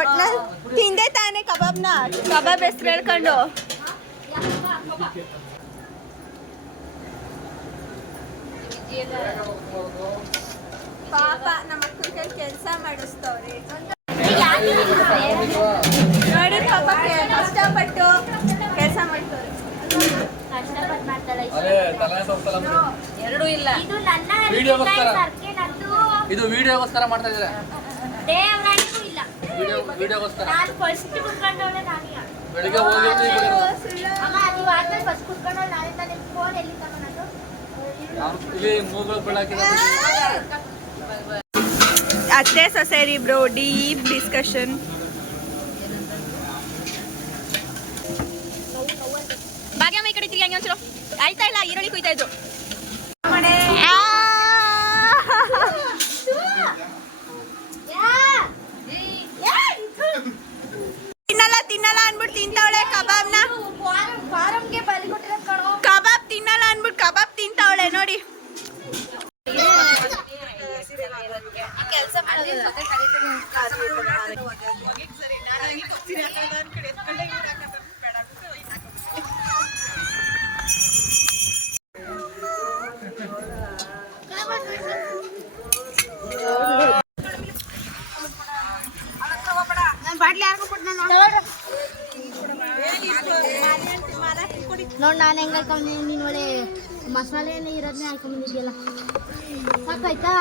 ಒಟ್ನಲ್ಲಿ ತಿಂದೆ ತಾನೇ ಕಬಾಬ್ನ. ಕಬಾಬ್ ಹೆಸ್ರು ಹೇಳ್ಕೊಂಡು ಪಾಪ ನಮ್ಮ ಮಕ್ಕಳ ಕೆಲಸ ಮಾಡಿಸ್ತವ್ರೆ ನೋಡಿ. ಪಾಪ ಕಷ್ಟಪಟ್ಟು ಕೆಲಸ ಮಾಡ್ತವ್ರೆ. ಅದೇ ತಲೆ ಸೊಪ್ಪಲ್ಲ ಎರಡೂ ಇಲ್ಲ. ಇದು ನನ್ನ ವಿಡಿಯೋಗೋಸ್ಕರ. ಸರ್ಕೆ ನಂದು ಇದು ವಿಡಿಯೋಗೋಸ್ಕರ ಮಾಡ್ತಾ ಇದ್ದಾರೆ. ದೇವರಾಣಿಗೂ ಇಲ್ಲ. ವಿಡಿಯೋಗೋಸ್ಕರ ನಾನು ಫಸ್ಟ್ ಕುತ್ಕೊಂಡವಳೆ ನಾನೀಗ. ಬೆಳಿಗ್ಗೆ ಹೋಗಿರ್ತೀವಿ. ಅಮ್ಮ ನೀವು ಆದ್ಮೇಲೆ ಫಸ್ಟ್ ಕುತ್ಕೊಂಡವಳೆ ನಾನೇ ತಾನೇ. ಫೋನ್ ಎಲ್ಲಿ ತಗೊಂಡು ಇಲ್ಲಿ ಮೂಗಳು ಬೆಳಕಿದೆ. ಅತ್ತೆ ಸೊಸೆರಿ ಬ್ರೋ ಡೀಪ್ ಡಿಸ್ಕಷನ್. ಭಾಗ್ಯಮ್ಮ ಈ ಕಡೆ ತಿರ್ಗಿ ಹಂಗೆ ಒಂಚೂರು. ಆಯ್ತಾ ಇಲ್ಲ, ಈರುಳ್ಳಿ ಕುಯ್ತಾ ಇದ್ರು. ತಿನ್ನಲ್ಲ ಅನ್ಬಿಟ್ಟು ತಿಂತಾವಳೆ ಕಬಾಬ್ನ. ಫಾರಮ್ಗೆ ಬಲಿ ಕೊಟ್ಟಿರೋದು ಕಣೋ. ಕಬಾಬ್ ತಿನ್ನಲ್ಲ ಅನ್ಬಿಟ್ಟು ಕಬಾಬ್ ತಿಂತಾವಳೆ ನೋಡಿ. ಕೆಲಸ ನೋಡಿ ನಾನು ಹೆಂಗೆ ಹಾಕೊಂಡಿ. ನೀನು ಒಳ್ಳೆ ಮಸಾಲೆನೇ ಇರೋದನ್ನೇ ಹಾಕೊಂಡ್ಬಂದಿದ್ಯಲ್ಲ. ಸಾಕಾಯ್ತಾ?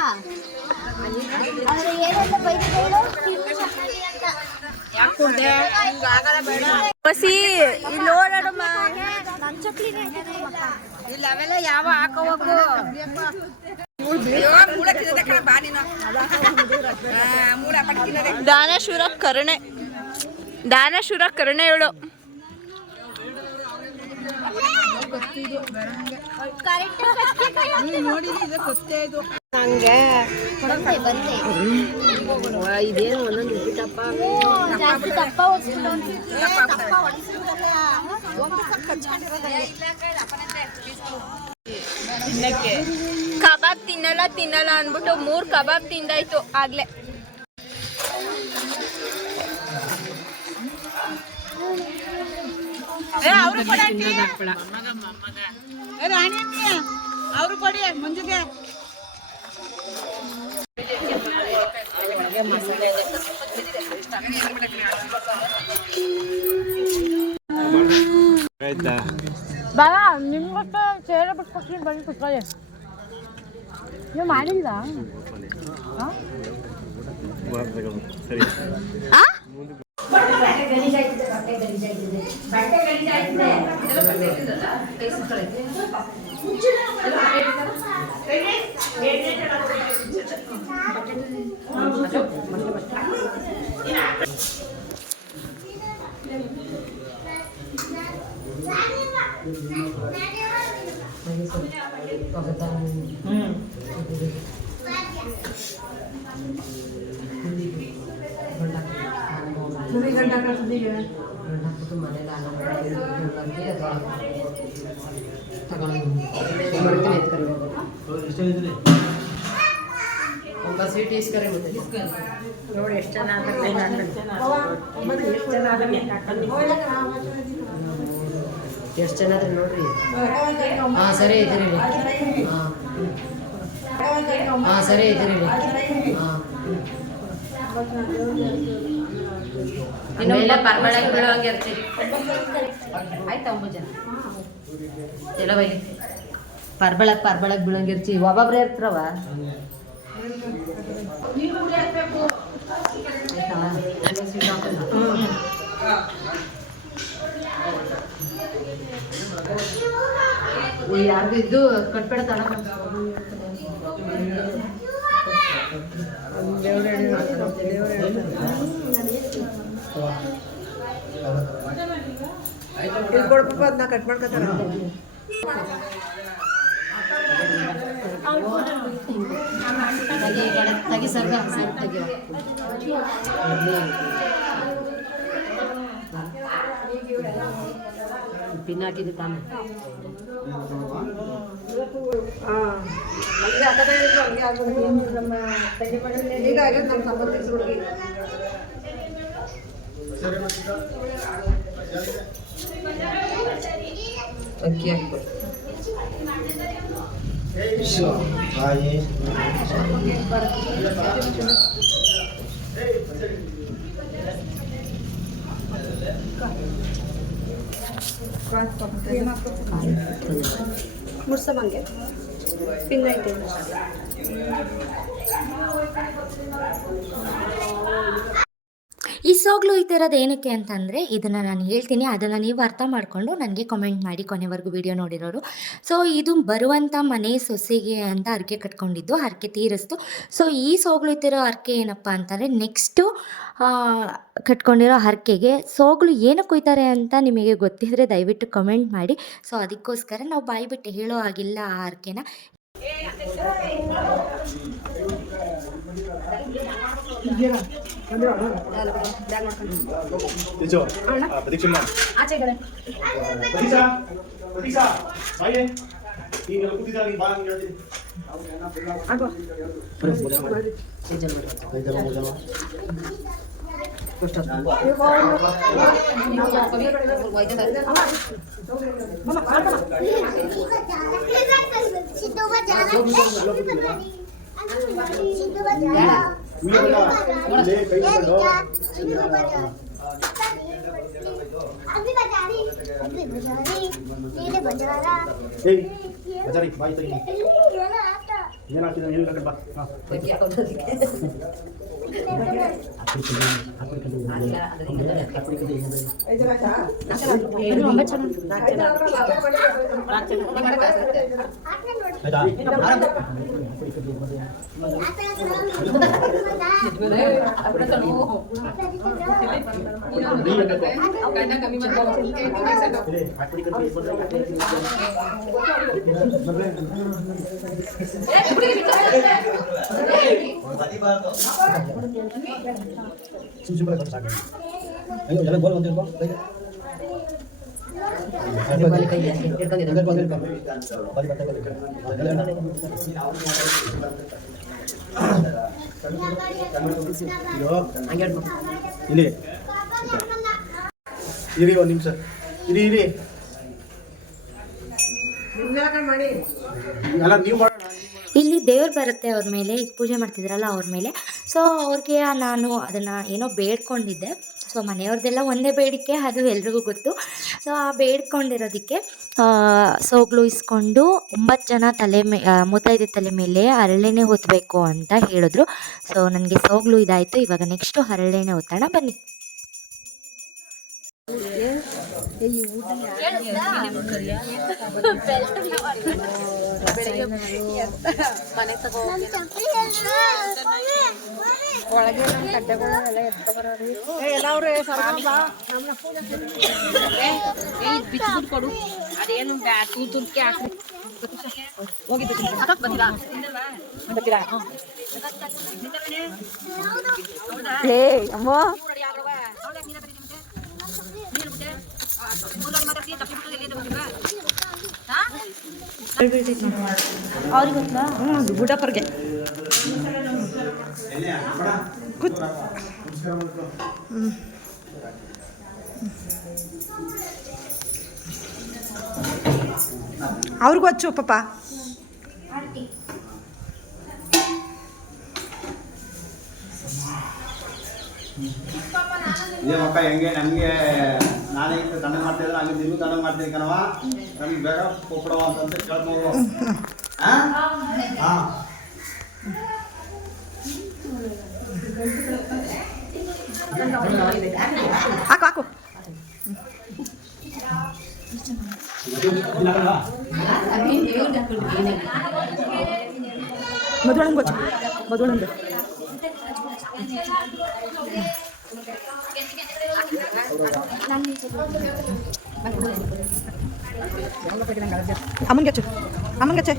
ಆದರೆ ಏನೆಲ್ಲ ಬೈದು ಹೇಳು ಅಂತ. ಬಸಿ ಇಲ್ಲಿ ನೋಡೋಣಮ್ಮ. ನನ್ನ ಚಪ್ಲಿನೇ ಇಲ್ಲ ಅವೆಲ್ಲ ಯಾವ ಹಾಕೋಬೇಕು. ದಾನಶೂರ ಕರುಣೆ ಹೇಳು. ಹಂಗೆ ಬಂದೆ ಇದೇನು ಒಂದೊಂದು ಉಪ್ಪಿಟ್ಟಪ್ಪ. ಜಾಸ್ತಿ ದಪ್ಪ ಹೊಡ್ಸ್ಬಿಟ್ಟವ್ನೆ. ಕಬಾಬ್ ತಿನ್ನಲ್ಲ ಅನ್ಬಿಟ್ಟು 3 ಕಬಾಬ್ ತಿಂದಾಯ್ತು ಆಗ್ಲೇ. ಅವರು ಕೊಡಿ ಮುಂಜಾನೆ. ಬಾಬಾ ನಿಮ್ಗೊತ್ತ ಚೇರ ಬಿಟ್ಕೊಡ್ತೀನಿ, ಬನ್ನಿ ಕುತ್ಕೊಳ್ಳಿ. ನೀವು ಮಾಡಿಲ್ಲ ನೋಡಿ ಎಷ್ಟು ಜನ ಎಷ್ಟು ಜನ ಆದ್ರೆ ನೋಡ್ರಿ. ಹಾಂ ಸರಿ ಇದ್ದೀರಿ. ಹಾಂ ಸರಿ ಇದ್ದೀರಿ. ಹಾಂ ಇನ್ನೆಲ್ಲ ಪರ್ಬಳಕ್ಕೆ ಬೀಳೋಂಗೆ ಇರ್ತೀರಿ. ಆಯ್ತಾ 9 ಜನ ಎಲ್ಲ ಬೈಲಿ ಪರ್ಬಳಕ್ಕೆ ಬೀಳಂಗೆ ಇರ್ತೀವಿ. ಒಬ್ಬೊಬ್ರೇ ಇರ್ತಾರವ. ಯಾರ್ದು ಇದ್ದು ಕಟ್ಬೇಡ ತಡ ಕೊಡ್ಬೇಕು, ಅದನ್ನ ಕಟ್ ಮಾಡ್ಕೊತಾರ. ತಗಿ ಸರ್ಗ ತೆಗಿ. ಪಿನ್ ಹಾಕಿದ್ದು ತಾನೆ. ಅಕ್ಕಿ ಹಾಕ್ಬೇಕು. ಮುರ್ಸಮಂಗೆ ಈ ಸೋಗ್ಲು ಈ ಥರದ್ದು ಏನಕ್ಕೆ ಅಂತಂದರೆ ಇದನ್ನು ನಾನು ಹೇಳ್ತೀನಿ, ಅದನ್ನು ನೀವು ಅರ್ಥ ಮಾಡಿಕೊಂಡು ನನಗೆ ಕಮೆಂಟ್ ಮಾಡಿ ಕೊನೆವರೆಗೂ ವಿಡಿಯೋ ನೋಡಿರೋರು. ಸೊ ಇದು ಬರುವಂಥ ಮನೆ ಸೊಸೆಗೆ ಅಂತ ಹರಕೆ ಕಟ್ಕೊಂಡಿದ್ದು, ಹರಕೆ ತೀರಿಸ್ತು. ಸೊ ಈ ಸೋಗ್ಲು ಈ ಥರ ಹರಕೆ ಏನಪ್ಪ ಅಂತಂದರೆ ನೆಕ್ಸ್ಟು ಕಟ್ಕೊಂಡಿರೋ ಹರಕೆಗೆ ಸೋಗ್ಲು ಏನಕ್ಕೆ ಕೊಯ್ತಾರೆ ಅಂತ ನಿಮಗೆ ಗೊತ್ತಿದ್ದರೆ ದಯವಿಟ್ಟು ಕಮೆಂಟ್ ಮಾಡಿ. ಸೊ ಅದಕ್ಕೋಸ್ಕರ ನಾವು ಬಾಯಿ ಬಿಟ್ಟು ಹೇಳೋ ಹಾಗಿಲ್ಲ ಆ ಹರಕೆನ. ಇಲ್ಲಿ ಇರಿ ಒಂದು ನಿಮಿಷ ಇರಿ ಅಲ್ಲ ನೀವು ಇಲ್ಲಿ ದೇವ್ರು ಬರುತ್ತೆ ಅವ್ರ ಮೇಲೆ, ಈಗ ಪೂಜೆ ಮಾಡ್ತಿದ್ರಲ್ಲ ಅವ್ರ ಮೇಲೆ. ಸೊ ಅವ್ರಿಗೆ ನಾನು ಅದನ್ನು ಏನೋ ಬೇಡ್ಕೊಂಡಿದ್ದೆ. ಸೊ ಮನೆಯವ್ರದ್ದೆಲ್ಲ ಒಂದೇ ಬೇಡಿಕೆ, ಅದು ಎಲ್ರಿಗೂ ಗೊತ್ತು. ಸೊ ಆ ಬೇಡ್ಕೊಂಡಿರೋದಕ್ಕೆ ಸೋಗ್ಲು ಇಸ್ಕೊಂಡು 9 ಜನ ಮುತ್ತೈದೆ ತಲೆ ಮೇಲೆ ಹರಳೆಣ್ಣೆ ಹೊತ್ತಬೇಕು ಅಂತ ಹೇಳಿದ್ರು. ಸೊ ನನಗೆ ಸೋಗ್ಲು ಇದಾಯಿತು. ಇವಾಗ ನೆಕ್ಸ್ಟು ಹರಳೆಣ್ಣೆ ಹೊತ್ತೋಣ ಬನ್ನಿ. ಕೊಡು ಅದೇನು ತೂತುರ್ಕೆ ಹಾಕಿ ಅವ್ರಿಗೆ ಗೊತ್ತಾ ಗುಡಪ್ಪರ್ಗೆ ಅವ್ರಿಗೂ ಹಚ್ಚು ಪಾಪ. ಇದೇ ಮಕ್ಕ ಹೆಂಗೆ ನನಗೆ ನಾನೇ ಇತ್ತು ತಣ್ಣಗೆ ಮಾಡ್ತಿದ್ರೆ ಹಂಗೆ ನೀವು ತಣ್ಣಗೆ ಮಾಡ್ತೀನಿ ಕಣವ, ನಮ್ಗೆ ಬೇಗ ಕೊಪ್ಪಡವ ಅಂತಂತ ಕೇಳ್ಬೋದು. ಹಾಂ ಹಾಕು ಹಾಕು. ಮಧುಳಂಗೆ ಗೊತ್ತು, ಮಧುಳಂಗೆ ಅಮ್ಮನ್ಗೆ ಹಚ್ಚು, ಅಮ್ಮನ್ಗೆ ಹಚ್ಚೆ.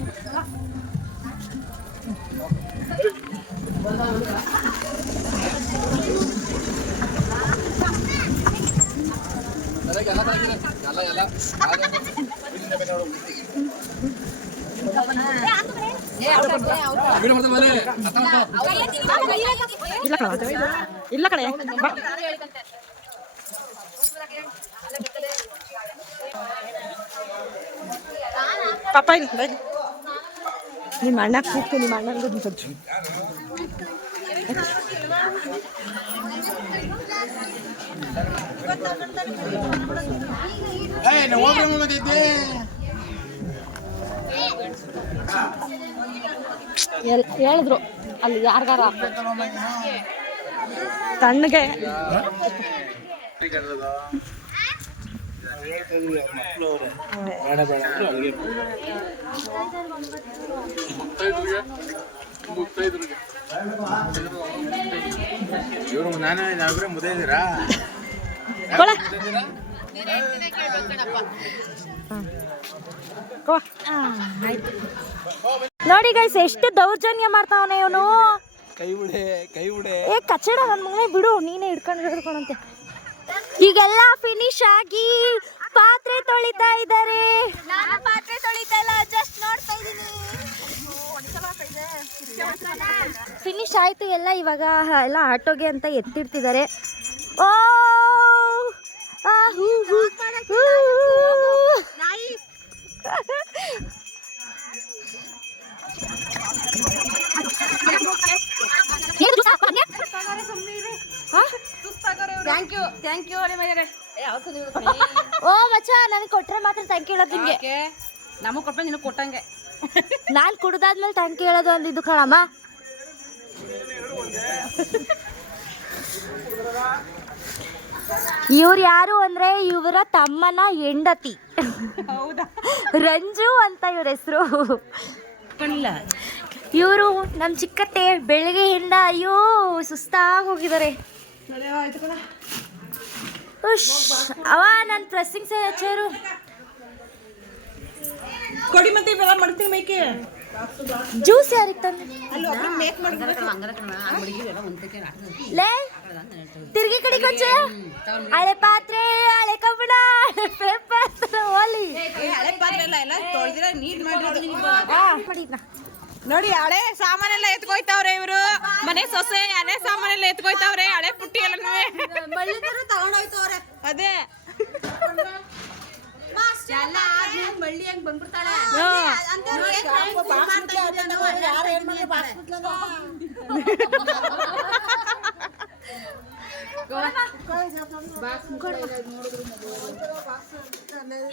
ಇಲ್ಲ ಕಡೆ ಪಾಪ ಇಲ್ಲ ನಿಮ್ಮ ಅಣ್ಣ ಕೂಗ್ತು, ನಿಮ್ಮ ಅಣ್ಣಂಗೆ ಹಚ್ಚು. ಹೇಳಿದ್ರು ಅಲ್ಲಿ ಯಾರಿಗಾರ ತಣ್ಣಗೆ ಮುತ್ತೈದ್ರಿಗೆ ಇವರು ನಾನೇ ಮುದ್ದೆ ಇದ್ದೀರಾ ನೋಡಿ ಗೈಸ್ ಎಷ್ಟು ದೌರ್ಜನ್ಯ ಮಾಡ್ತಾವನೆ ಇವನು. ಕೈ ಬಿಡೆ ಏ ಕಚ್ಚಡ ನನ್ನ ಮಗನೇ ಬಿಡು, ನೀನೇ ಹಿಡ್ಕೊಂಡಂತೆ. ಈಗೆಲ್ಲ ಫಿನಿಶ್ ಆಗಿ ಪಾತ್ರೆ ತೊಳಿತಾ ಇದ್ದಾರೆ. ನಾನು ಪಾತ್ರೆ ತೊಳಿತಾ ಇಲ್ಲ, ಜಸ್ಟ್ ನೋಡ್ತಾ ಇದ್ದೀನಿ. ಫಿನಿಶ್ ಆಯ್ತು ಎಲ್ಲ. ಇವಾಗ ಎಲ್ಲ ಆಟೋಗೆ ಅಂತ ಎತ್ತಿಡ್ತಿದ್ದಾರೆ. ಓ ಆ ಹೂ ಹೂ ಹೂ. ಥ್ಯಾಂಕ್ ಯು ಓ ಮಚ್ಚ, ನನಗೆ ಕೊಟ್ರೆ ಮಾತ್ರ ಥ್ಯಾಂಕ್ ಯು ಹೇಳೋದು ನಿಂಗೆ. ನಮಗೆ ಕೊಟ್ಟ ನಿನಗೆ ಕೊಟ್ಟಂಗೆ. ನಾನು ಕುಡ್ದಾದ್ಮೇಲೆ ಥ್ಯಾಂಕ್ ಯು ಹೇಳೋದು ಅಂದಿದ್ದು ಕಣಮ್ಮ. ಇವ್ರು ಯಾರು ಅಂದ್ರೆ ಇವರ ತಮ್ಮನ ಹೆಂಡತಿ. ರಂಜು ಅಂತ ಇವ್ರ ಹೆಸರು. ಇವರು ನಮ್ಮ ಚಿಕ್ಕತ್ತೆ ಬೆಳಗ್ಗೆಯಿಂದ ಅಯ್ಯೋ ಸುಸ್ತಾಗಿ ಹೋಗಿದ್ದಾರೆ. ಅವ ನನ್ನ ಪ್ರೆಸ್ಸಿಂಗ್ ಚೇರು ಕೊಡಿ ಮತ್ತೆ ಇವೆಲ್ಲ ಮಾಡ್ತೀನಿ ಮೇಕೆ. ಜ್ಯೂಸ್ ಯಾರಿಗೆ ತಂದೆ ಲೇ ತಿರ್ಗಿ ಕಡೆ ಕೊಂಚ ಹಳೆ ಪಾತ್ರೆ, ಹಳೆ ಕಬ್ಬಣ, ಪೇಪರ್, ಓಲಿ ಹಳೆ ಪಾತ್ರೆ ಎಲ್ಲ ತೊಳೆದಿರ ನೀಟ್ ಮಾಡಿದ್ನ. ನೋಡಿ ಹಳೆ ಸಾಮಾನೆಲ್ಲ ಎತ್ಕೊಯ್ತಾವ್ರೆ ಇವರು. ಮನೆ ಸೊಸೆ ಹಳೆ ಸಾಮಾನೆಲ್ಲ ಎತ್ಕೊಯ್ತಾವ್ರೆ, ಹಳೆ ಪುಟ್ಟಿ ಎಲ್ಲ ತಗೊಂಡೋಯ್ತವ್ರೆ. ಅದೇ ಮಳ್ಳಿ ಹೆಂಗ್ ಬಂದ್ಬಿಡ್ತಾಳೆ.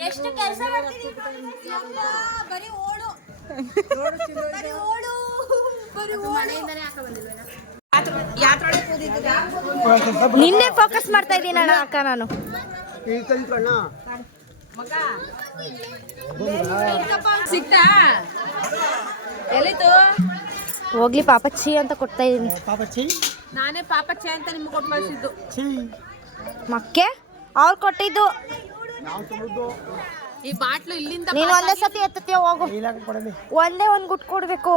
ಎಷ್ಟು ಕೆಲಸ ಮಾಡ್ತಿದೀವಿ ಬರೀ ಓಡು, ಬರೀ ಓಡು, ಬರೀ ನಿನ್ನೆ ಫೋಕಸ್ ಮಾಡ್ತಾ ಇದ್ದೀನಿ ಅಣ್ಣ ಅಕ್ಕ ನಾನು. ಸಿಕ್ತಾ ಎಲ್ಲಿತ್ತು? ಹೋಗ್ಲಿ ಪಾಪಚ್ಚಿ ಅಂತ ಕೊಡ್ತಾ ಇದ್ದೀನಿ. ನಾನೇ ಪಾಪಚ್ಚೆ ಅಂತ ನಿಮ್ಗೆ ಕೊಟ್ಟು ಕಳಿಸಿದ್ದು. ಮಕ್ಕೆ ಅವ್ರು ಕೊಟ್ಟಿದ್ದು. ಈ ಬಾಟ್ಲು ಇಲ್ಲಿಂದ ನೀನು ಒಂದೇ ಸತಿ ಎತ್ತತ್ತೀಯ ಹೋಗು. ಒಂದೇ ಒಂದು ಗುಟ್ ಕೊಡ್ಬೇಕು.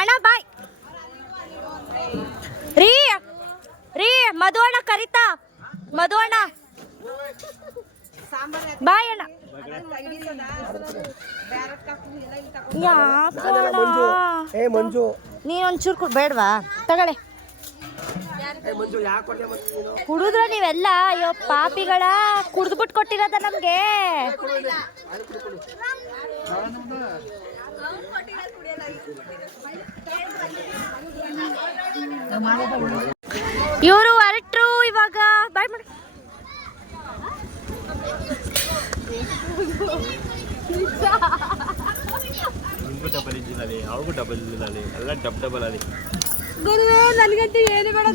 ಅಣ್ಣ ಬಾಯ್ ರೀ ರೀ. ಮಧು ಅಣ್ಣ ಕರಿತಾ. ಮಧು ಅಣ್ಣ ಬಾಯ್ ಅಣ್ಣ. ನೀನ್ ಒಂಚೂರು ಬೇಡವಾ? ತಗಳೆ ಕುಡಿದ್ರ ನೀವೆಲ್ಲ. ಅಯ್ಯೋ ಪಾಪಿಗಳ, ಕುಡ್ದ್ಬಿಟ್ಟು ಕೊಟ್ಟಿರೋದ ನಮ್ಗೆ. ಇವರು ಹೊರಟ್ರು ಇವಾಗ. ಬಾಯ್ ಮಾಡಿ.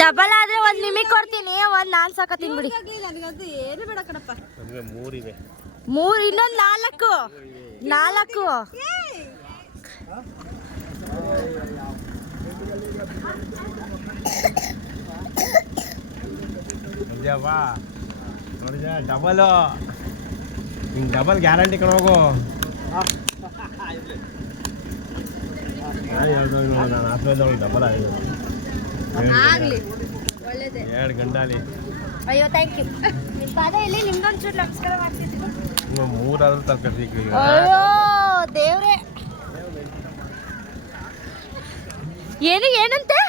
ಡಬಲ್ ಆದ್ರೆ ಒಂದ್ ನಿಮಿಗ್ ಕೊಡ್ತೀನಿ, ಒಂದ್ ನಾನ್ ಸಾಕತ್ತೀನಿ ಬಿಡಿ. ಮೂರ್ ಇನ್ನೊಂದ್ ನಾಲ್ಕು. Double guarantee ಕಣೋಗು. ಡಬಲ್ ಆಗಿದೆ 2 ಗಂಟೆ. ಅಯ್ಯೋ ಥ್ಯಾಂಕ್ ಯು. ನಿಮ್ ಪಾದ ಇಲ್ಲಿ ನಿಮ್ದೊಂಚೂರು ನಮಸ್ಕಾರ ಮಾಡ್ತಿದ್ರು. 3 ಆದ್ರೂ ತರಕಾರಿ. ಅಯ್ಯೋ ದೇವ್ರೆ, ಏನಂತೆ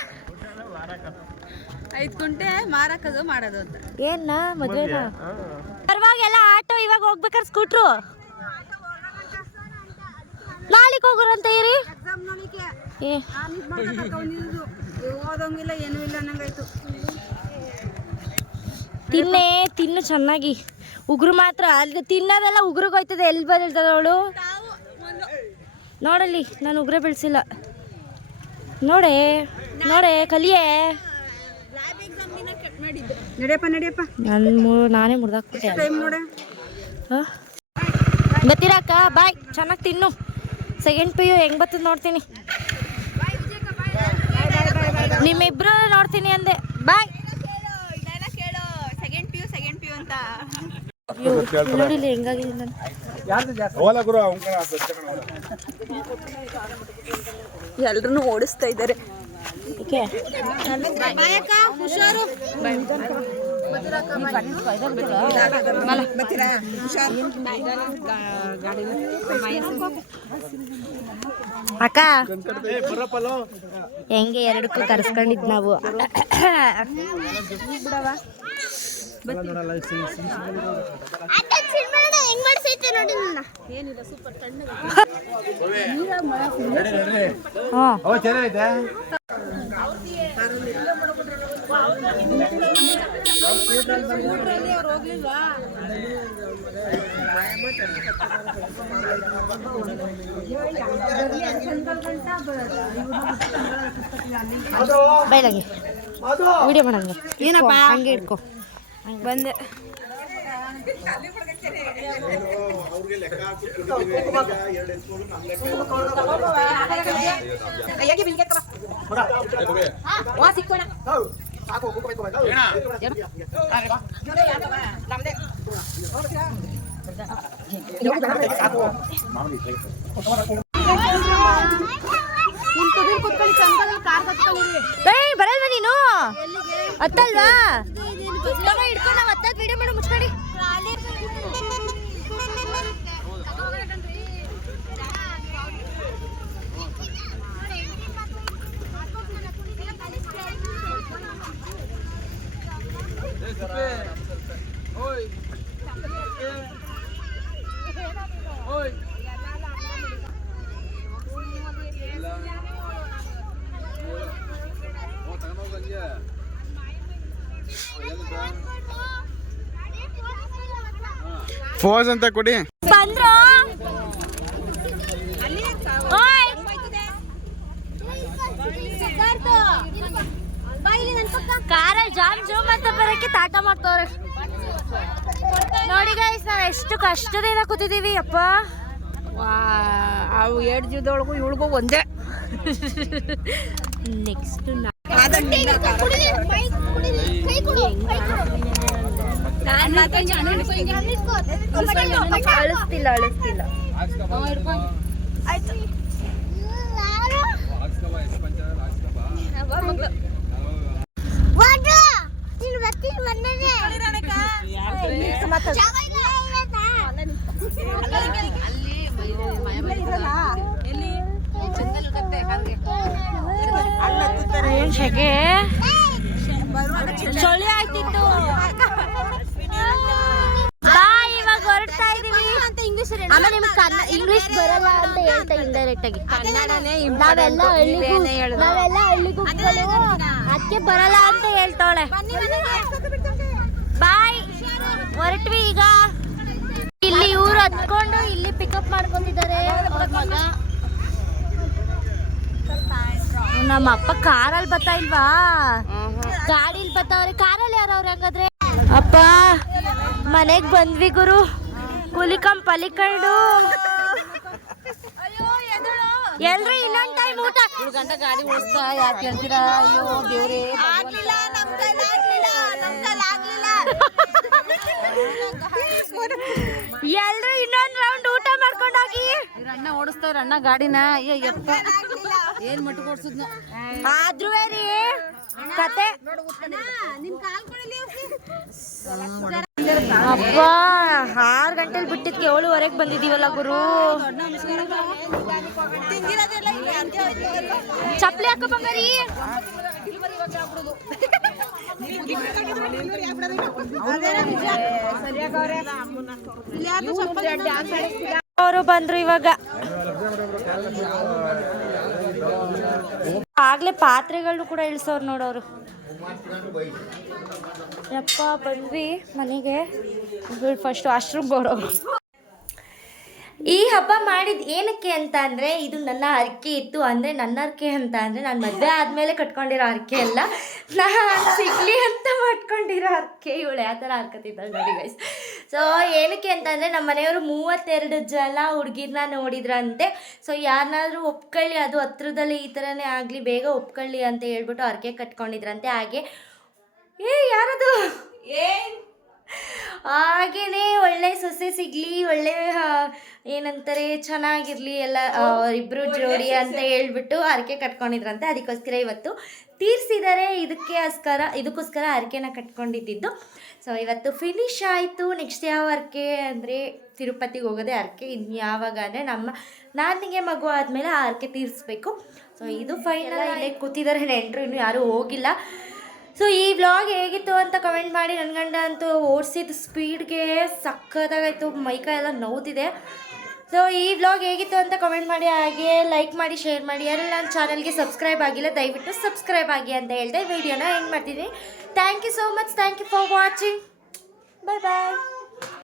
5 ಗುಂಟೆ ಮಾರಕದು ಮಾಡೋದು ಅಂತ. ಏನ ಮದ್ವೆನಾ? ಪರವಾಗಿಲ್ಲ ಆಟೋ. ಇವಾಗ ಹೋಗ್ಬೇಕಾದ್ರೆ ಸ್ಕೂಟ್ರು. ನಾಳೆಗೆ ಹೋಗೋರಂತ ಇರಿ. ಓದಂಗಿಲ್ಲ ಏನೂ ಇಲ್ಲ ನಂಗಾಯ್ತು. ತಿನ್ನು ಚೆನ್ನಾಗಿ. ಉಗುರು ಮಾತ್ರ ಅಲ್ಲಿ ತಿನ್ನೋದೆಲ್ಲ ಉಗುರಿಗೆ ಹೋಯ್ತದೆ. ಎಲ್ಲಿ ಬರ್ತದೆ ಅವಳು ನೋಡಲ್ಲಿ. ನಾನು ಉಗುರ ಬೆಳೆಸಿಲ್ಲ ನೋಡೆ ಕಲಿಯೇ. ನಾನೇ ಮುರಿದಾಕ್ಬಿಟ್ಟೆ. ಬತ್ತೀರಕ್ಕ ಬಾಯ್. ಚೆನ್ನಾಗಿ ತಿನ್ನು. ಸೆಕೆಂಡ್ PU ಹೆಂಗೆ ಬರ್ತದೆ ನೋಡ್ತೀನಿ. ನಿಮ್ಮಿಬ್ರು ನೋಡ್ತೀನಿ ಅಂದೆ. ಬಾಯ್. ನೋಡಿಲ್ಲ ಹೆಂಗಾಗಿದೆ ನಾನು. ಎಲ್ರು ಓಡಿಸ್ತಾ ಇದ್ದಾರೆ. ಅಕ್ಕ ಹೆಂಗೆ ಎರಡಕ್ಕೂ ಕರ್ಸ್ಕೊಂಡಿದ್ ನಾವು. ಬೈಲಾಗೆ ವಿಡಿಯೋ ಮಾಡಂಗೆ. ಏನಪ್ಪ ಹಂಗೆ ಇಟ್ಕೊ. ಬಂದೆ. ಬರಲ್ವಾ ನೀನು? ಹತ್ತಲ್ವಾ? ಹಿಡ್ಕೊಂಡು ನಾವು ಹತ್ತದ್ ವಿಡಿಯೋ ಮಾಡೋ ಮುಚ್ಕೊಡಿ. ಫೋಸ್ ಅಂತ ಕೊಡಿ. ಬಂದ್ರು ಕಾರಲ್ಲಿ ಜಾಮ್ ಅಂತ ಬರಕ್ಕೆ ತಾಟ ಮಾಡ್ತವ್ರೆ ನೋಡಿ ಗೈಸ್. ನಾವು ಎಷ್ಟು ಕಷ್ಟದಿಂದ ಕೂತಿದೀವಿ ಅಪ್ಪ. ಅವು 2 ಜೀವದೊಳಗೂ ಇವಳಿಗೂ ಒಂದೇ. ನೆಕ್ಸ್ಟ್ ಅಳಿಸ್ತಿಲ್ಲ. ಏನ್ ಶೆಕೆ ಚಳಿ ಆಯ್ತಿತ್ತು. ಇವಾಗ ಹೊರಡ್ತಾ ಇದೀವಿ. ಆಮೇಲೆ ನಿಮ್ಗೆ ಇಂಗ್ಲಿಷ್ ಬರಲ್ಲ ಅಂತ ಹೇಳ್ತಾ ಇಂಡೈರೆಕ್ಟ್ ಆಗಿ. ನಾವೆಲ್ಲ ಹಳ್ಳಿಗೂ ಅದಕ್ಕೆ ಬರಲ್ಲ ಅಂತ ಹೇಳ್ತಾಳೆ. ಬಾಯ್. ಹೊರಟ್ವಿ ಈಗ. ಇಲ್ಲಿ ಇವ್ರು ಹತ್ಕೊಂಡು ಇಲ್ಲಿ ಪಿಕಪ್ ಮಾಡ್ಕೊಂಡಿದ್ದಾರೆ ಅವ್ರ ಮಗ. ನಮ್ಮ ಅಪ್ಪ ಕಾರಲ್ಲಿ ಬರ್ತಾ ಇಲ್ವಾ? ಗಾಡಿಲಿ ಬರ್ತಾವ್ರೆ. ಕಾರಲ್ಲಿ ಯಾರವ್ರೆ ಹಂಗಾದ್ರೆ? ಅಪ್ಪ ಮನೆಗ್ ಬಂದ್ವಿ ಗುರು. ಕುಲಿಕಂಪ್ ಪಲಿಕಂಡು ಎಲ್ರು ಇನ್ನೊಂದ್ ಟೈಮ್ ಊಟ. ಗಂಟ ಗಾಡಿ ಓಡಿಸ್ತಾ ಯಾಕೆ ಹೇಳ್ತೀರಾ? ಅಯ್ಯೋ ದೇವ್ರೇ. ಎಲ್ರು ಇನ್ನೊಂದ್ ರೌಂಡ್ ಊಟ ಮಾಡ್ಕೊಂಡು ಹೋಗಿ. ಅಣ್ಣ ಓಡಿಸ್ತಾವ್ರ ಅಣ್ಣ ಗಾಡಿನ. ಅಯ್ಯಪ್ಪ ಏನ್ ಮಟ್ಟ ಓಡಿಸಿದ್ನ. ಆದ್ರೂ ರೀ ಕತೆ. ಅಪ್ಪ 6 ಗಂಟೆಲಿ ಬಿಟ್ಟಿದ್ಕೆ 7:30 ಬಂದಿದೀವಲ್ಲ ಗುರು. ಚಪ್ಲಿ ಹಾಕೋ ಬಂಗಾರಿ. ಅವರು ಬಂದ್ರು ಇವಾಗ. ಆಗ್ಲೇ ಪಾತ್ರೆಗಳು ಕೂಡ ಇಳಿಸೋರು ನೋಡೋರು. ಯಪ್ಪ ಬಂದ್ವಿ ಮನೆಗೆ. First washroom Bodo. ಈ ಹಬ್ಬ ಮಾಡಿದ ಏನಕ್ಕೆ ಅಂತ ಅಂದರೆ ಇದು ನನ್ನ ಹರಕೆ ಇತ್ತು. ಅಂದರೆ ನನ್ನ ಹರಕೆ ಅಂತ ಅಂದರೆ ನಾನು ಮದುವೆ ಆದಮೇಲೆ ಕಟ್ಕೊಂಡಿರೋ ಹರಕೆ ಅಲ್ಲ, ನಾನು ಸಿಗಲಿ ಅಂತ ಮಾಡ್ಕೊಂಡಿರೋ ಹರಕೆ. ಇವಳು ಯಾವ ಥರ ಹರ್ಕತ್ತಿದ್ದಾಳೆ ನೋಡಿ ಗೈಸ್. ಸೊ ಏನಕ್ಕೆ ಅಂತಂದರೆ ನಮ್ಮ ಮನೆಯವರು 32 ಜನ ಹುಡುಗಿರನ್ನ ನೋಡಿದ್ರಂತೆ. ಸೊ ಯಾರನ್ನಾದ್ರೂ ಒಪ್ಕೊಳ್ಳಿ, ಅದು ಹತ್ರದಲ್ಲಿ ಈ ಥರನೇ ಆಗಲಿ, ಬೇಗ ಒಪ್ಕೊಳ್ಳಿ ಅಂತ ಹೇಳ್ಬಿಟ್ಟು ಹರಕೆ ಕಟ್ಕೊಂಡಿದ್ರಂತೆ. ಹಾಗೆ ಯಾರದು ಹಾಗೇ ಒಳ್ಳೆ ಸೊಸೆ ಸಿಗಲಿ, ಒಳ್ಳೆ ಏನಂತಾರೆ ಚೆನ್ನಾಗಿರಲಿ ಎಲ್ಲ ಇಬ್ಬರು ಜೋಡಿ ಅಂತ ಹೇಳ್ಬಿಟ್ಟು ಹರಕೆ ಕಟ್ಕೊಂಡಿದ್ರಂತೆ. ಅದಕ್ಕೋಸ್ಕರ ಇವತ್ತು ತೀರಿಸಿದ್ದಾರೆ. ಇದಕ್ಕೋಸ್ಕರ ಹರಕೆನ ಕಟ್ಕೊಂಡಿದ್ದು. ಸೊ ಇವತ್ತು ಫಿನಿಶ್ ಆಯಿತು. ನೆಕ್ಸ್ಟ್ ಯಾವ ಹರಕೆ ಅಂದರೆ ತಿರುಪತಿಗೆ ಹೋಗೋದೇ ಹರಕೆ. ಇನ್ನು ಯಾವಾಗ ಅಂದರೆ ನಾನಿಗೆ ಮಗು ಆದಮೇಲೆ ಆ ಹರಕೆ ತೀರಿಸ್ಬೇಕು. ಸೊ ಇದು ಫೈನಲ್. ಇಲ್ಲೇ ಕೂತಿದ್ದಾರೆ ನೆಂಟರು, ಇನ್ನೂ ಯಾರೂ ಹೋಗಿಲ್ಲ. ಸೊ ಈ ವ್ಲಾಗ್ ಹೇಗಿತ್ತು ಅಂತ ಕಮೆಂಟ್ ಮಾಡಿ. ನನ್ನ ಗಂಡ ಅಂತೂ ಓಡಿಸಿದ ಸ್ಪೀಡ್ಗೆ ಸಕ್ಕತ್ತಾಗಾಯಿತು, ಮೈಕೈ ಎಲ್ಲ ನೋವ್ತಿದೆ. ಸೊ ಈ ವ್ಲಾಗ್ ಹೇಗಿತ್ತು ಅಂತ ಕಮೆಂಟ್ ಮಾಡಿ, ಹಾಗೆ ಲೈಕ್ ಮಾಡಿ, ಶೇರ್ ಮಾಡಿ. ಯಾರೆಲ್ಲ ನನ್ನ ಚಾನಲ್ಗೆ ಸಬ್ಸ್ಕ್ರೈಬ್ ಆಗಿಲ್ಲ ದಯವಿಟ್ಟು ಸಬ್ಸ್ಕ್ರೈಬ್ ಆಗಿ ಅಂತ ಹೇಳ್ದೆ ವಿಡಿಯೋನ ಎಂಡ್ ಮಾಡ್ತೀನಿ. Thank you so much. Thank you for watching. Bye bye.